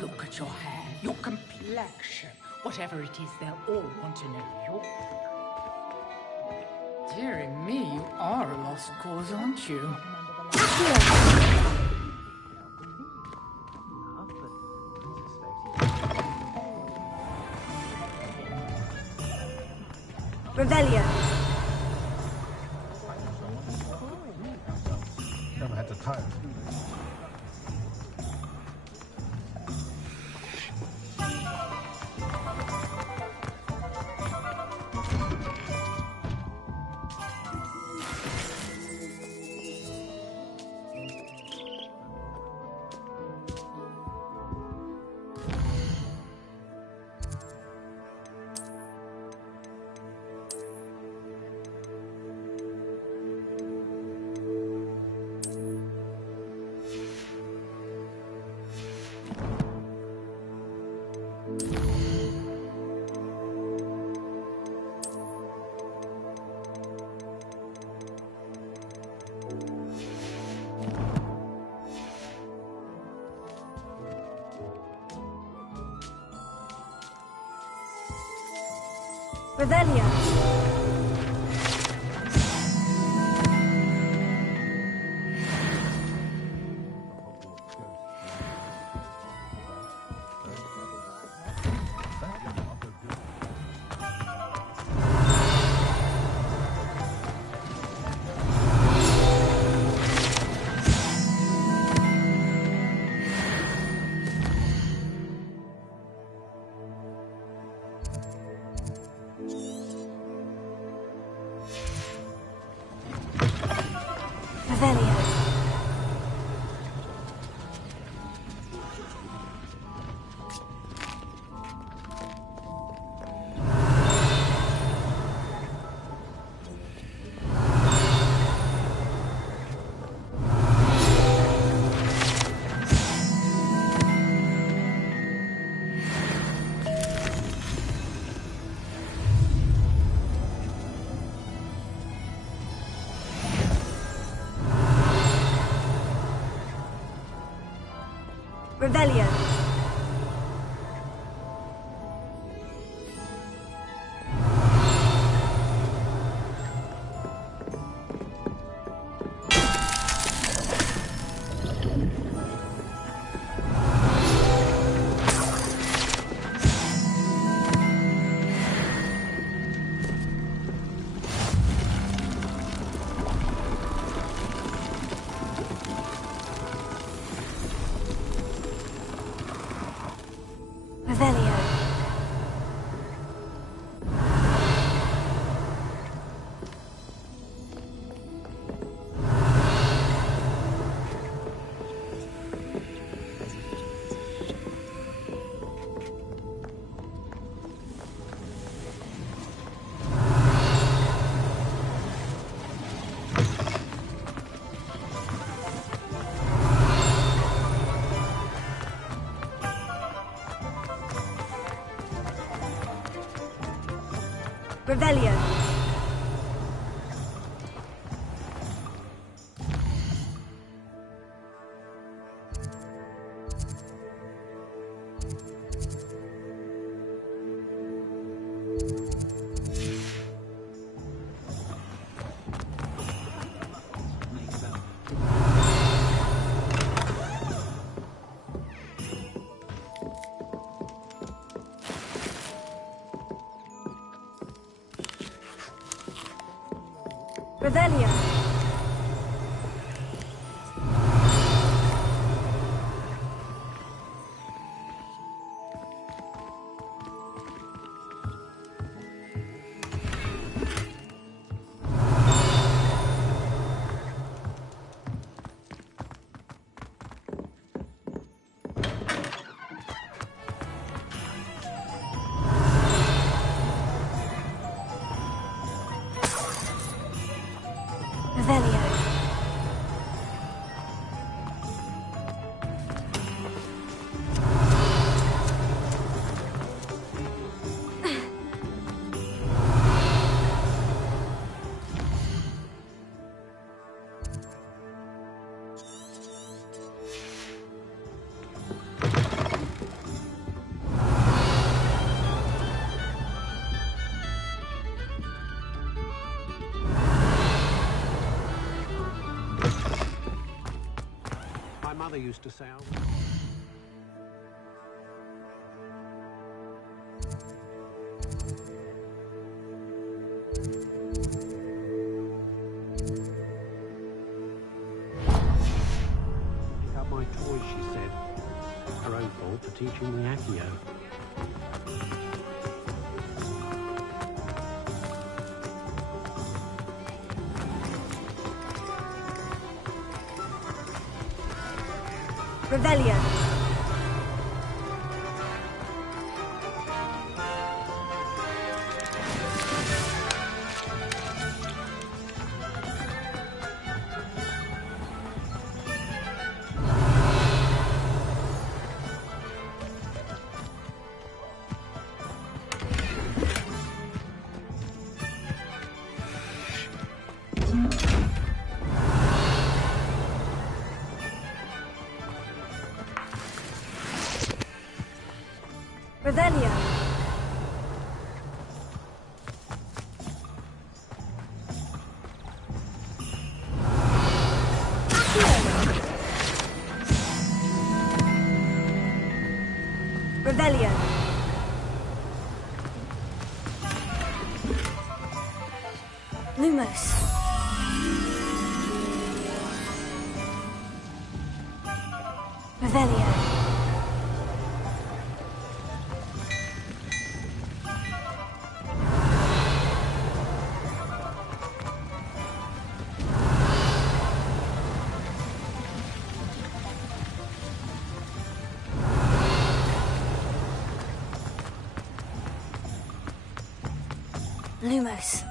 Look at your hair, your complexion. Whatever it is, they'll all want to know you. Dearie me, you are a lost cause, aren't you? Revelio. Never had to tire. Revelio. Revelio. Revelio. Revelio. Revelio. Revelio. Revelio. My mother used to say, pick up my toys, she said. Her own fault for teaching me Accio. Revelio. Revelio. Revelio. Lumos. Revelio. Lumos.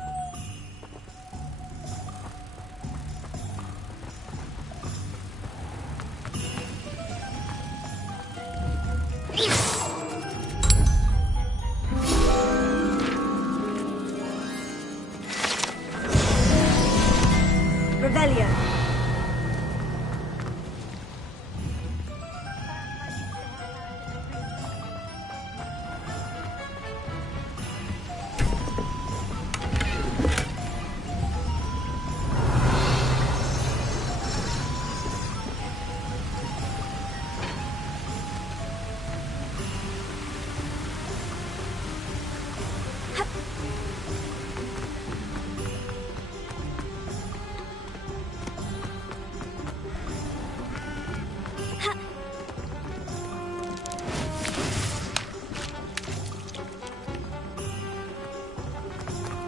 Revelio.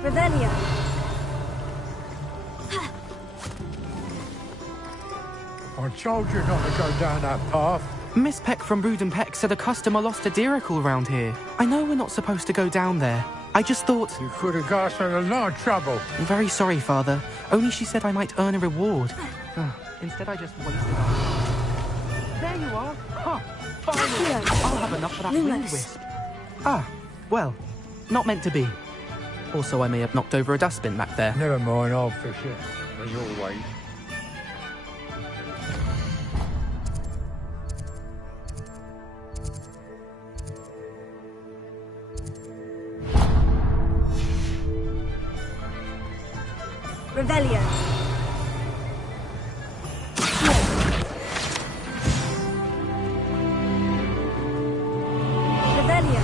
Revelio. I told you not to go down that path. Miss Peck from Brood and Peck said a customer lost a deeracle round here. I know we're not supposed to go down there. I just thought... You could have got us in a lot of trouble. I'm very sorry, Father. Only she said I might earn a reward. Instead, I just wasted our... There you are. Huh. Finally. I'll have enough for that wind wisp. Ah, well, not meant to be. Also, I may have knocked over a dustbin back there. Never mind, I'll fix it, as always. Revelio. Revelio.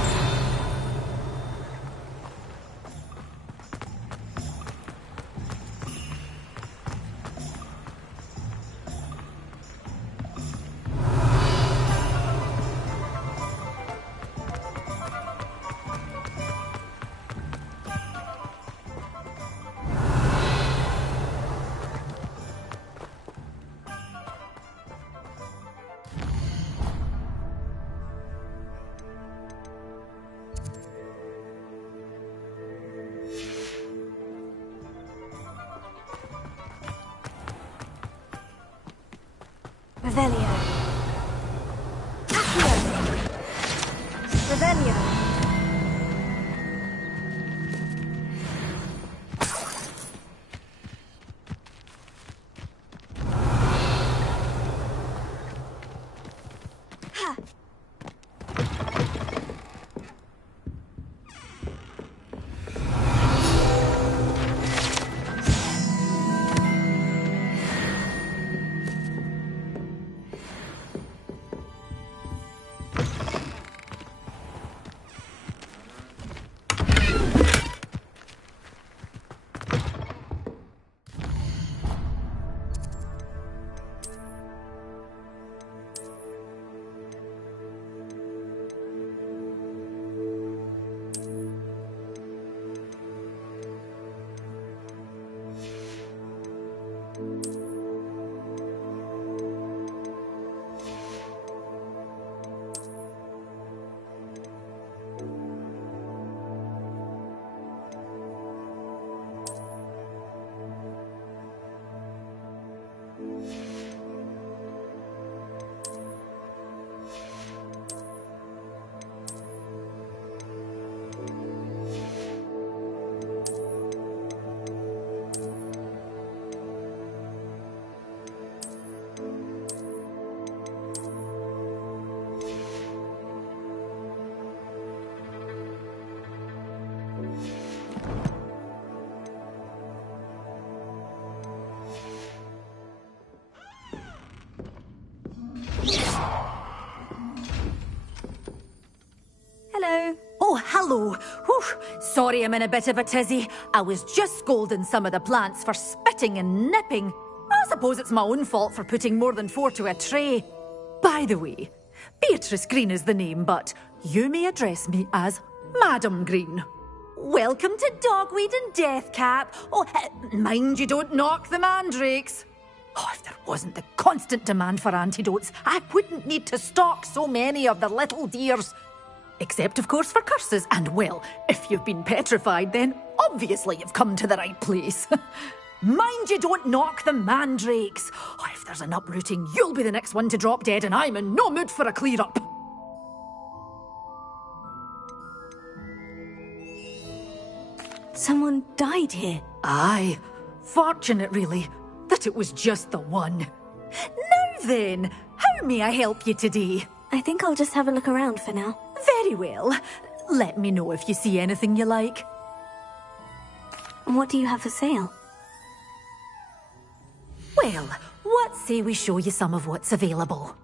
Revelio. Accio. Revelio. Hello. Oh, hello. Whew. Sorry I'm in a bit of a tizzy. I was just scolding some of the plants for spitting and nipping. I suppose it's my own fault for putting more than 4 to a tray. By the way, Beatrice Green is the name, but you may address me as Madam Green. Welcome to Dogweed and Deathcap. Oh, mind you don't knock the mandrakes. Oh, if there wasn't the constant demand for antidotes, I wouldn't need to stock so many of the little dears. Except, of course, for curses. And, well, if you've been petrified, then obviously you've come to the right place. Mind you don't knock the mandrakes. Oh, if there's an uprooting, you'll be the next one to drop dead, and I'm in no mood for a clear-up. Someone died here. Aye. Fortunate, really, that it was just the one. Now then, how may I help you today? I think I'll just have a look around for now. Very well. Let me know if you see anything you like. What do you have for sale? Well, what say we show you some of what's available?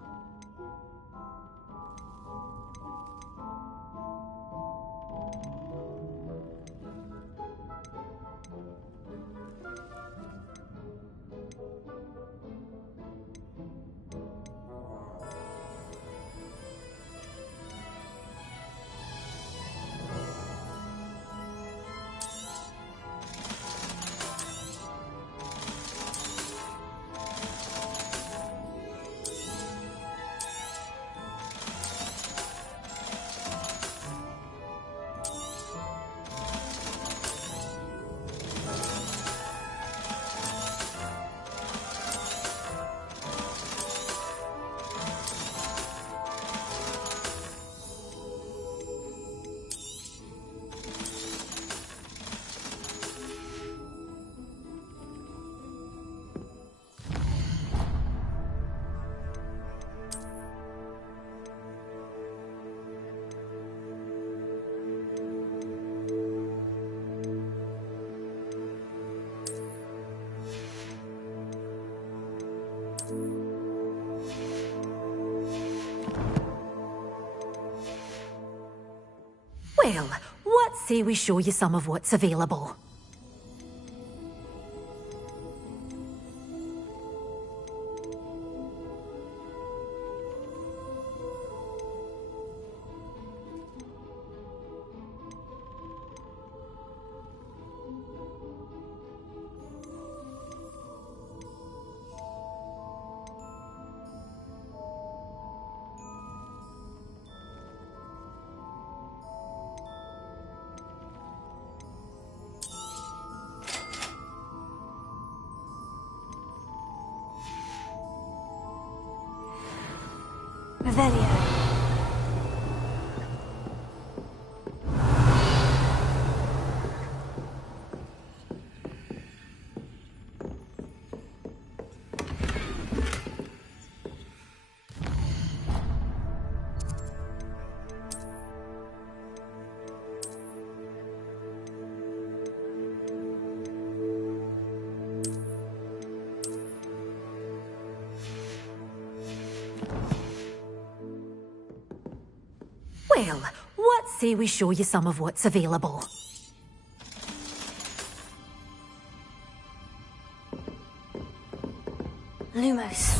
Well, what say we show you some of what's available? Revelio. Well, what say we show you some of what's available? Lumos.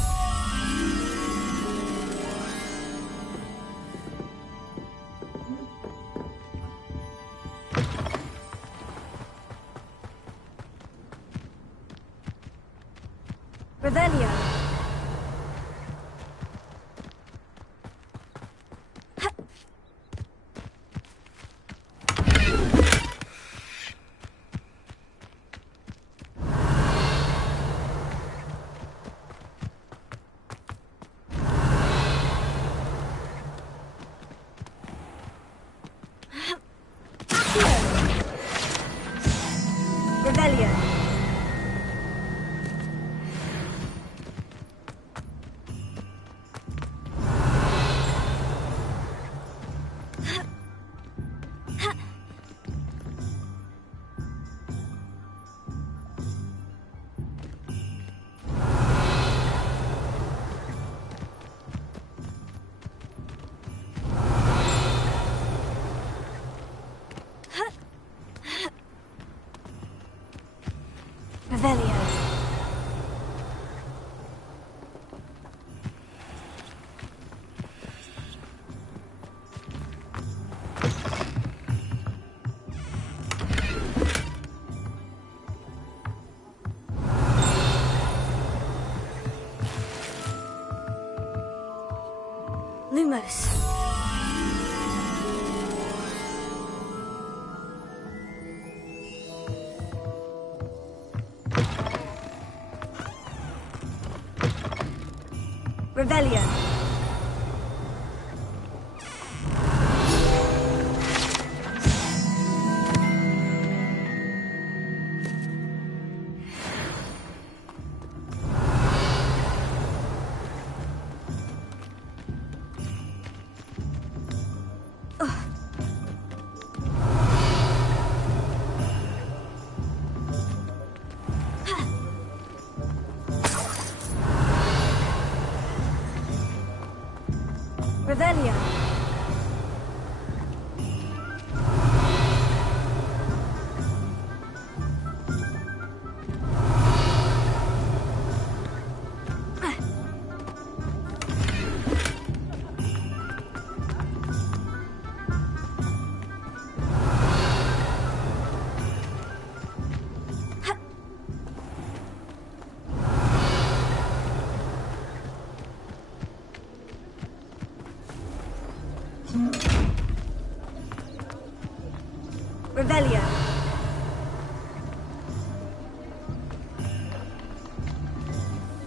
Revelio. Revelio. Revelio. Lumos. Revelio. Revelio. Revelio.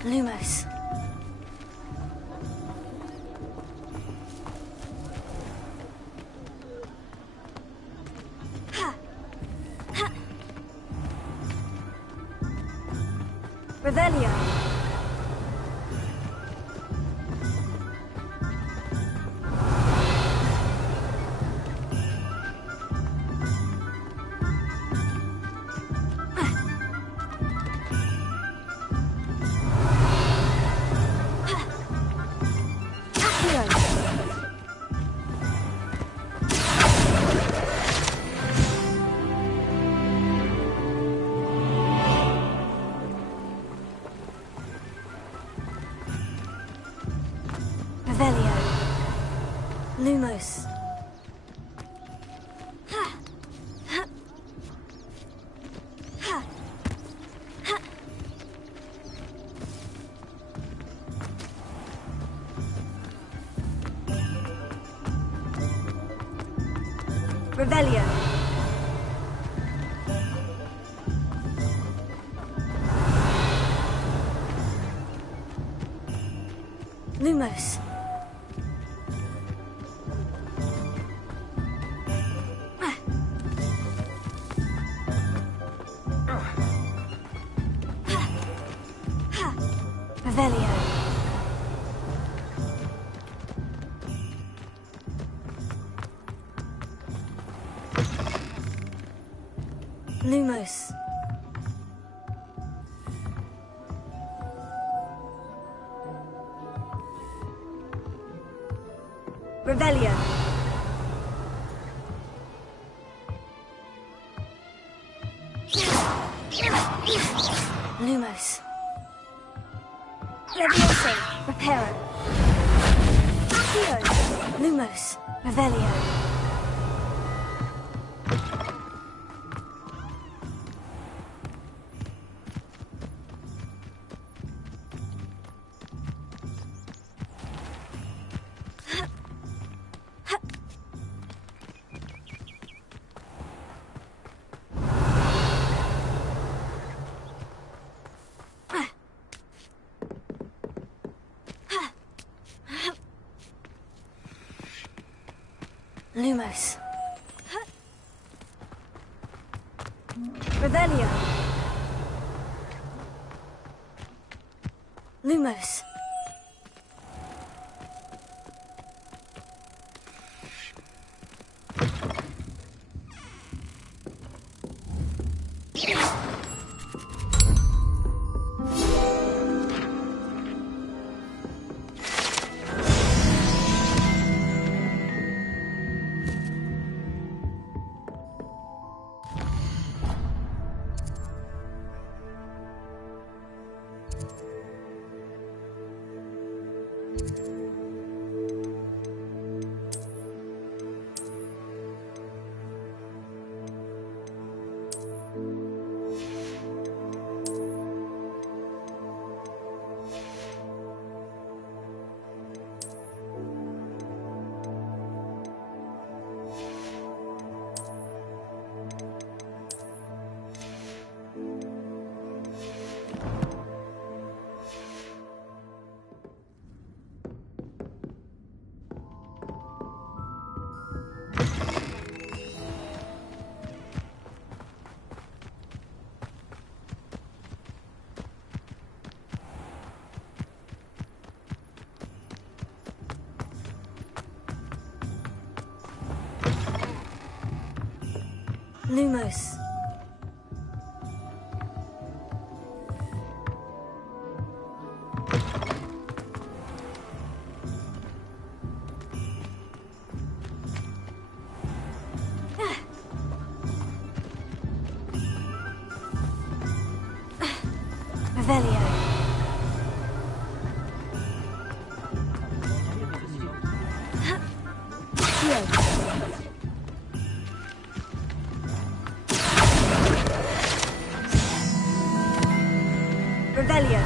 Lumos. Revelio. Revelio. Lumos. Revelio. Lumos. Lumos. Revelio. Lumos. Leviosa. Reparo. Accio. Lumos. Revelio. Lumos. Revelio. Lumos. Lumos. Revelio. Revelio.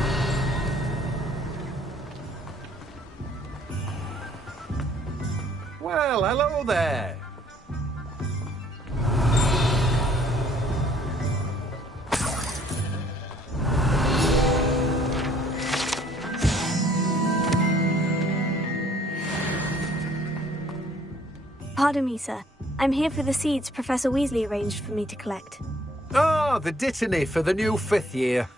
Well, hello there. Pardon me, sir. I'm here for the seeds Professor Weasley arranged for me to collect. Ah, the dittany for the new 5th year.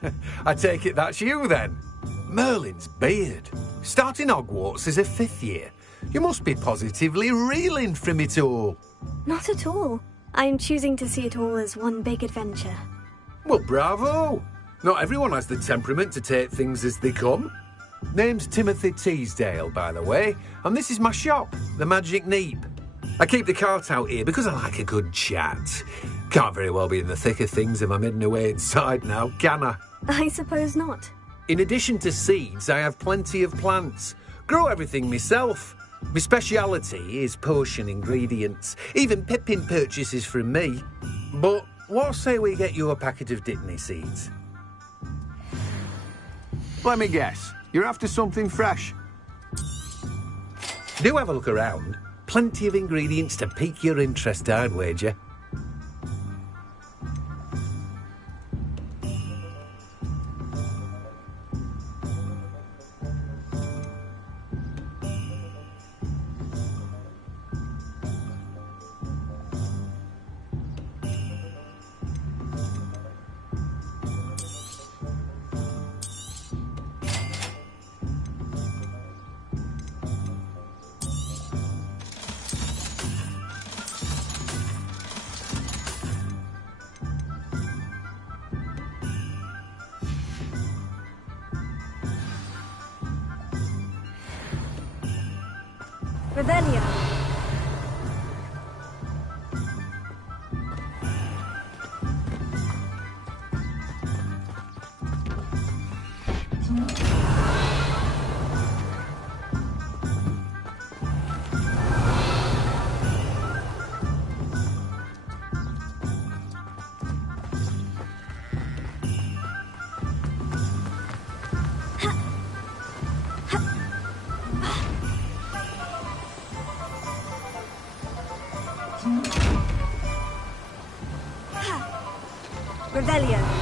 I take it that's you, then. Merlin's beard. Starting Hogwarts as a 5th year. You must be positively reeling from it all. Not at all. I'm choosing to see it all as one big adventure. Well, bravo. Not everyone has the temperament to take things as they come. Name's Timothy Teasdale, by the way, and this is my shop, the Magic Neep. I keep the cart out here because I like a good chat. Can't very well be in the thick of things if I'm hidden away inside now, can I? I suppose not. In addition to seeds, I have plenty of plants. Grow everything myself. My speciality is potion ingredients. Even Pippin purchases from me. But what say we get you a packet of Dittany seeds? Let me guess. You're after something fresh. Do have a look around. Plenty of ingredients to pique your interest, I'd wager. Revelio. Revelio.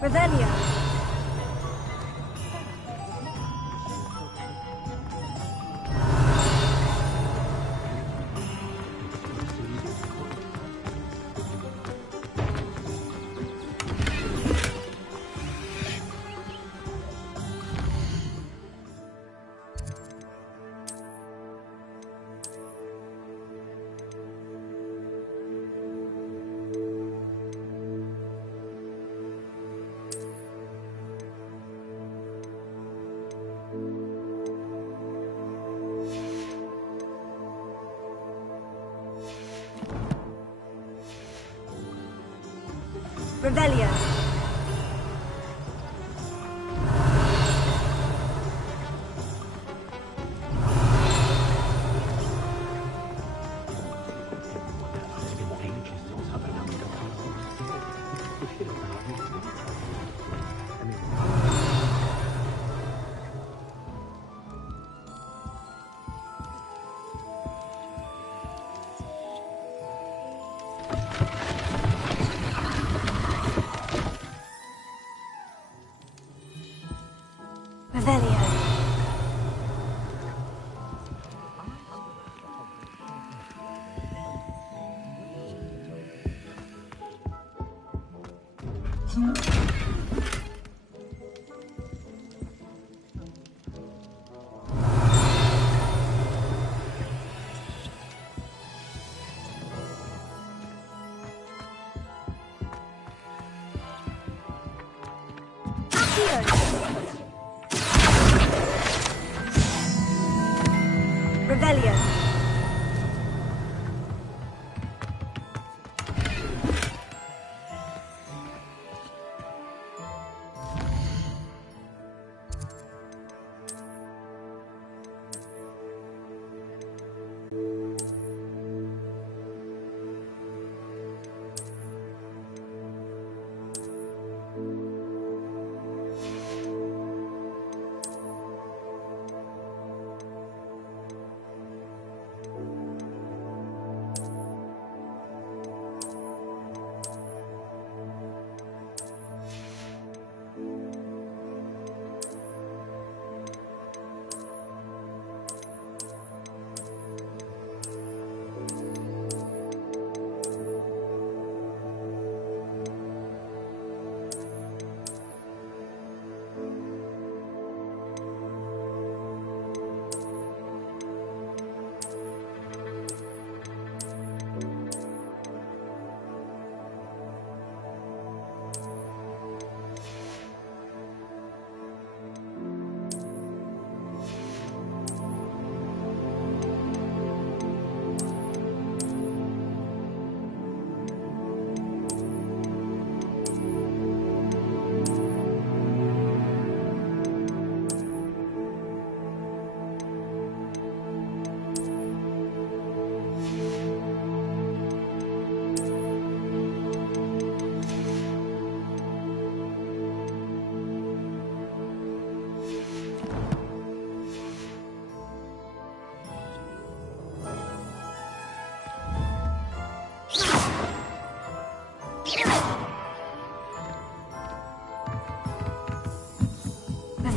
Revelio. Revelio. Revelio. Revelio.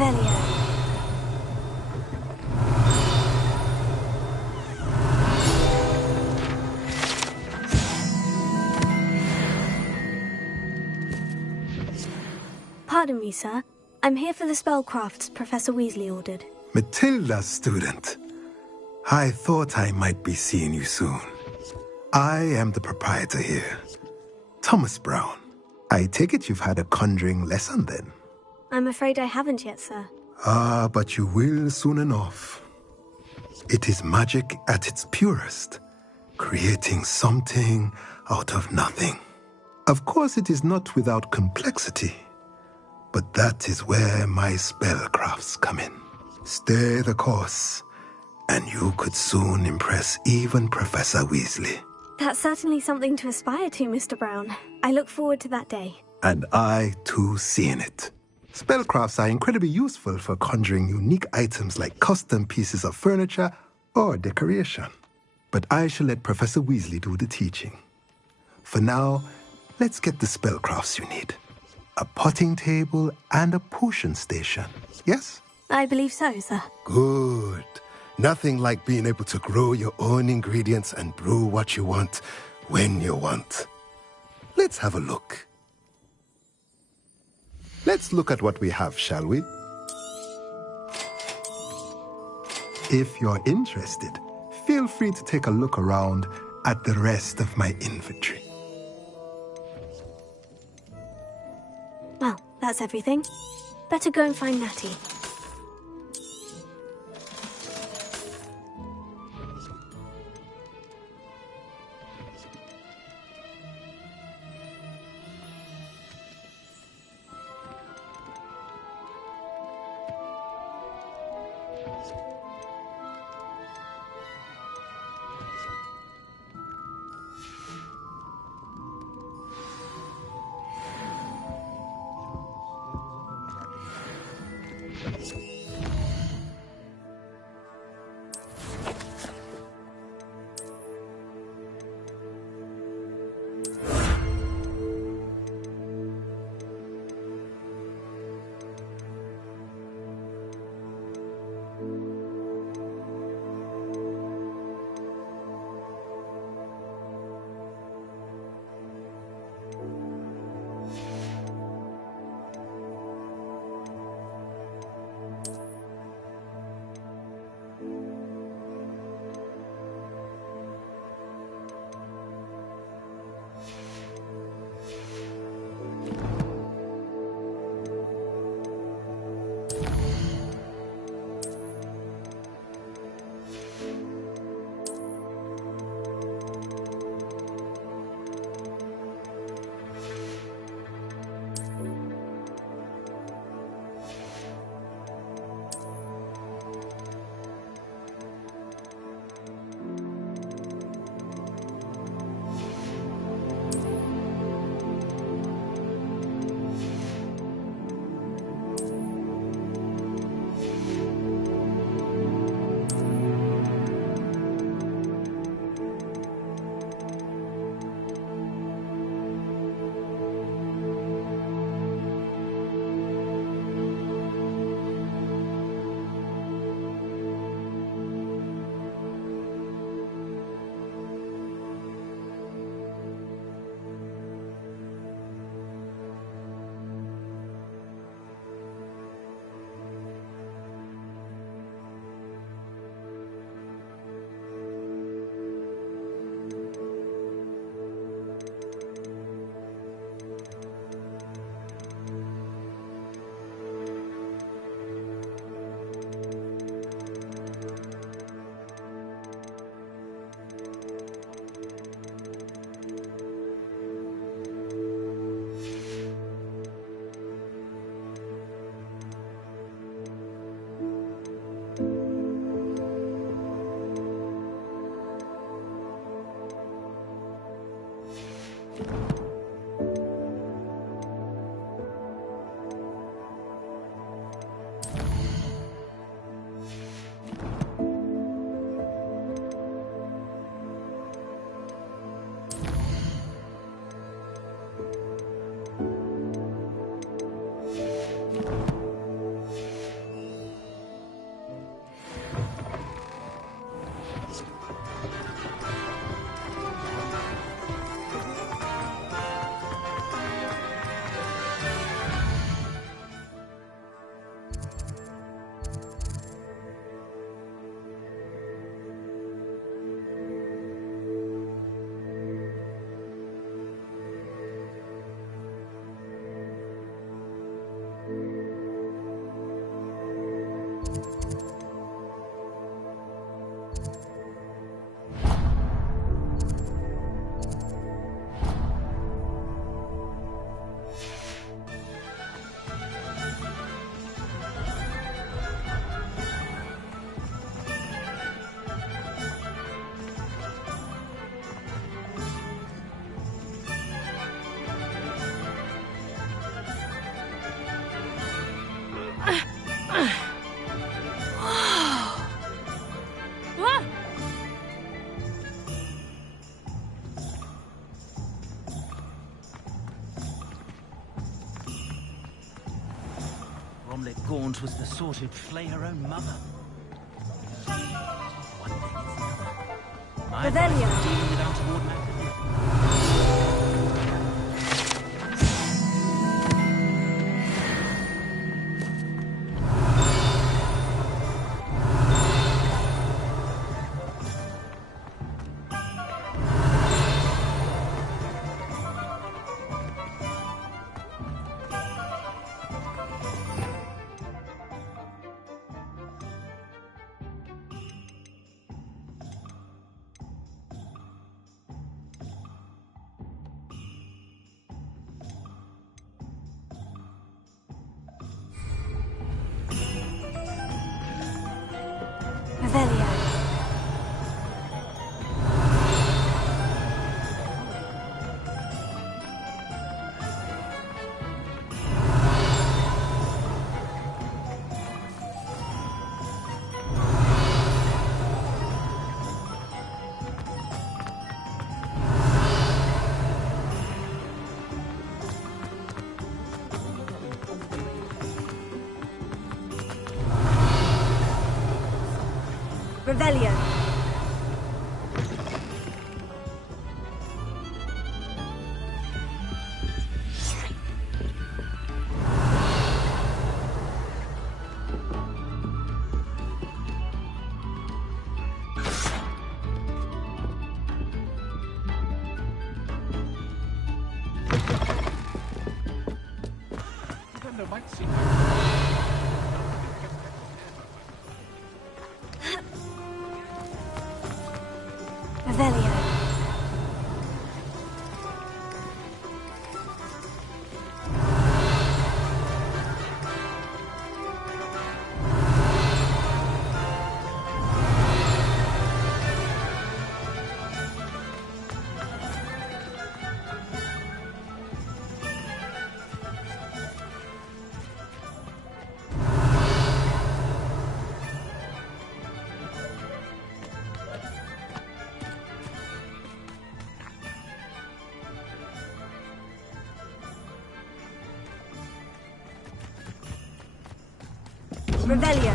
Revelio. Pardon me, sir. I'm here for the spellcrafts Professor Weasley ordered. Matilda's student. I thought I might be seeing you soon. I am the proprietor here, Thomas Brown. I take it you've had a conjuring lesson then? I'm afraid I haven't yet, sir. Ah, but you will soon enough. It is magic at its purest, creating something out of nothing. Of course, it is not without complexity, but that is where my spellcrafts come in. Stay the course, and you could soon impress even Professor Weasley. That's certainly something to aspire to, Mr. Brown. I look forward to that day. And I, too, seeing it. Spellcrafts are incredibly useful for conjuring unique items like custom pieces of furniture or decoration. But I shall let Professor Weasley do the teaching. For now, let's get the spellcrafts you need. A potting table and a potion station, yes? I believe so, sir. Good. Nothing like being able to grow your own ingredients and brew what you want, when you want. Let's have a look. Let's look at what we have, shall we? If you're interested, feel free to take a look around at the rest of my inventory. Well, that's everything. Better go and find Natty. that Gaunt was the sort who'd flay her own mother. One thing is another. My advice is dealing with untoward matters. Revelio. Then there might seem Revelio. Revelio.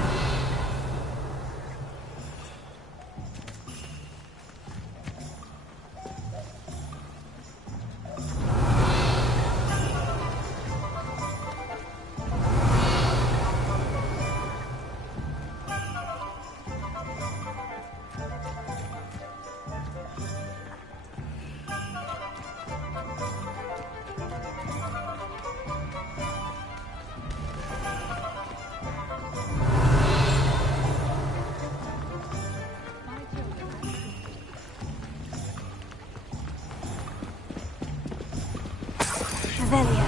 Revelio.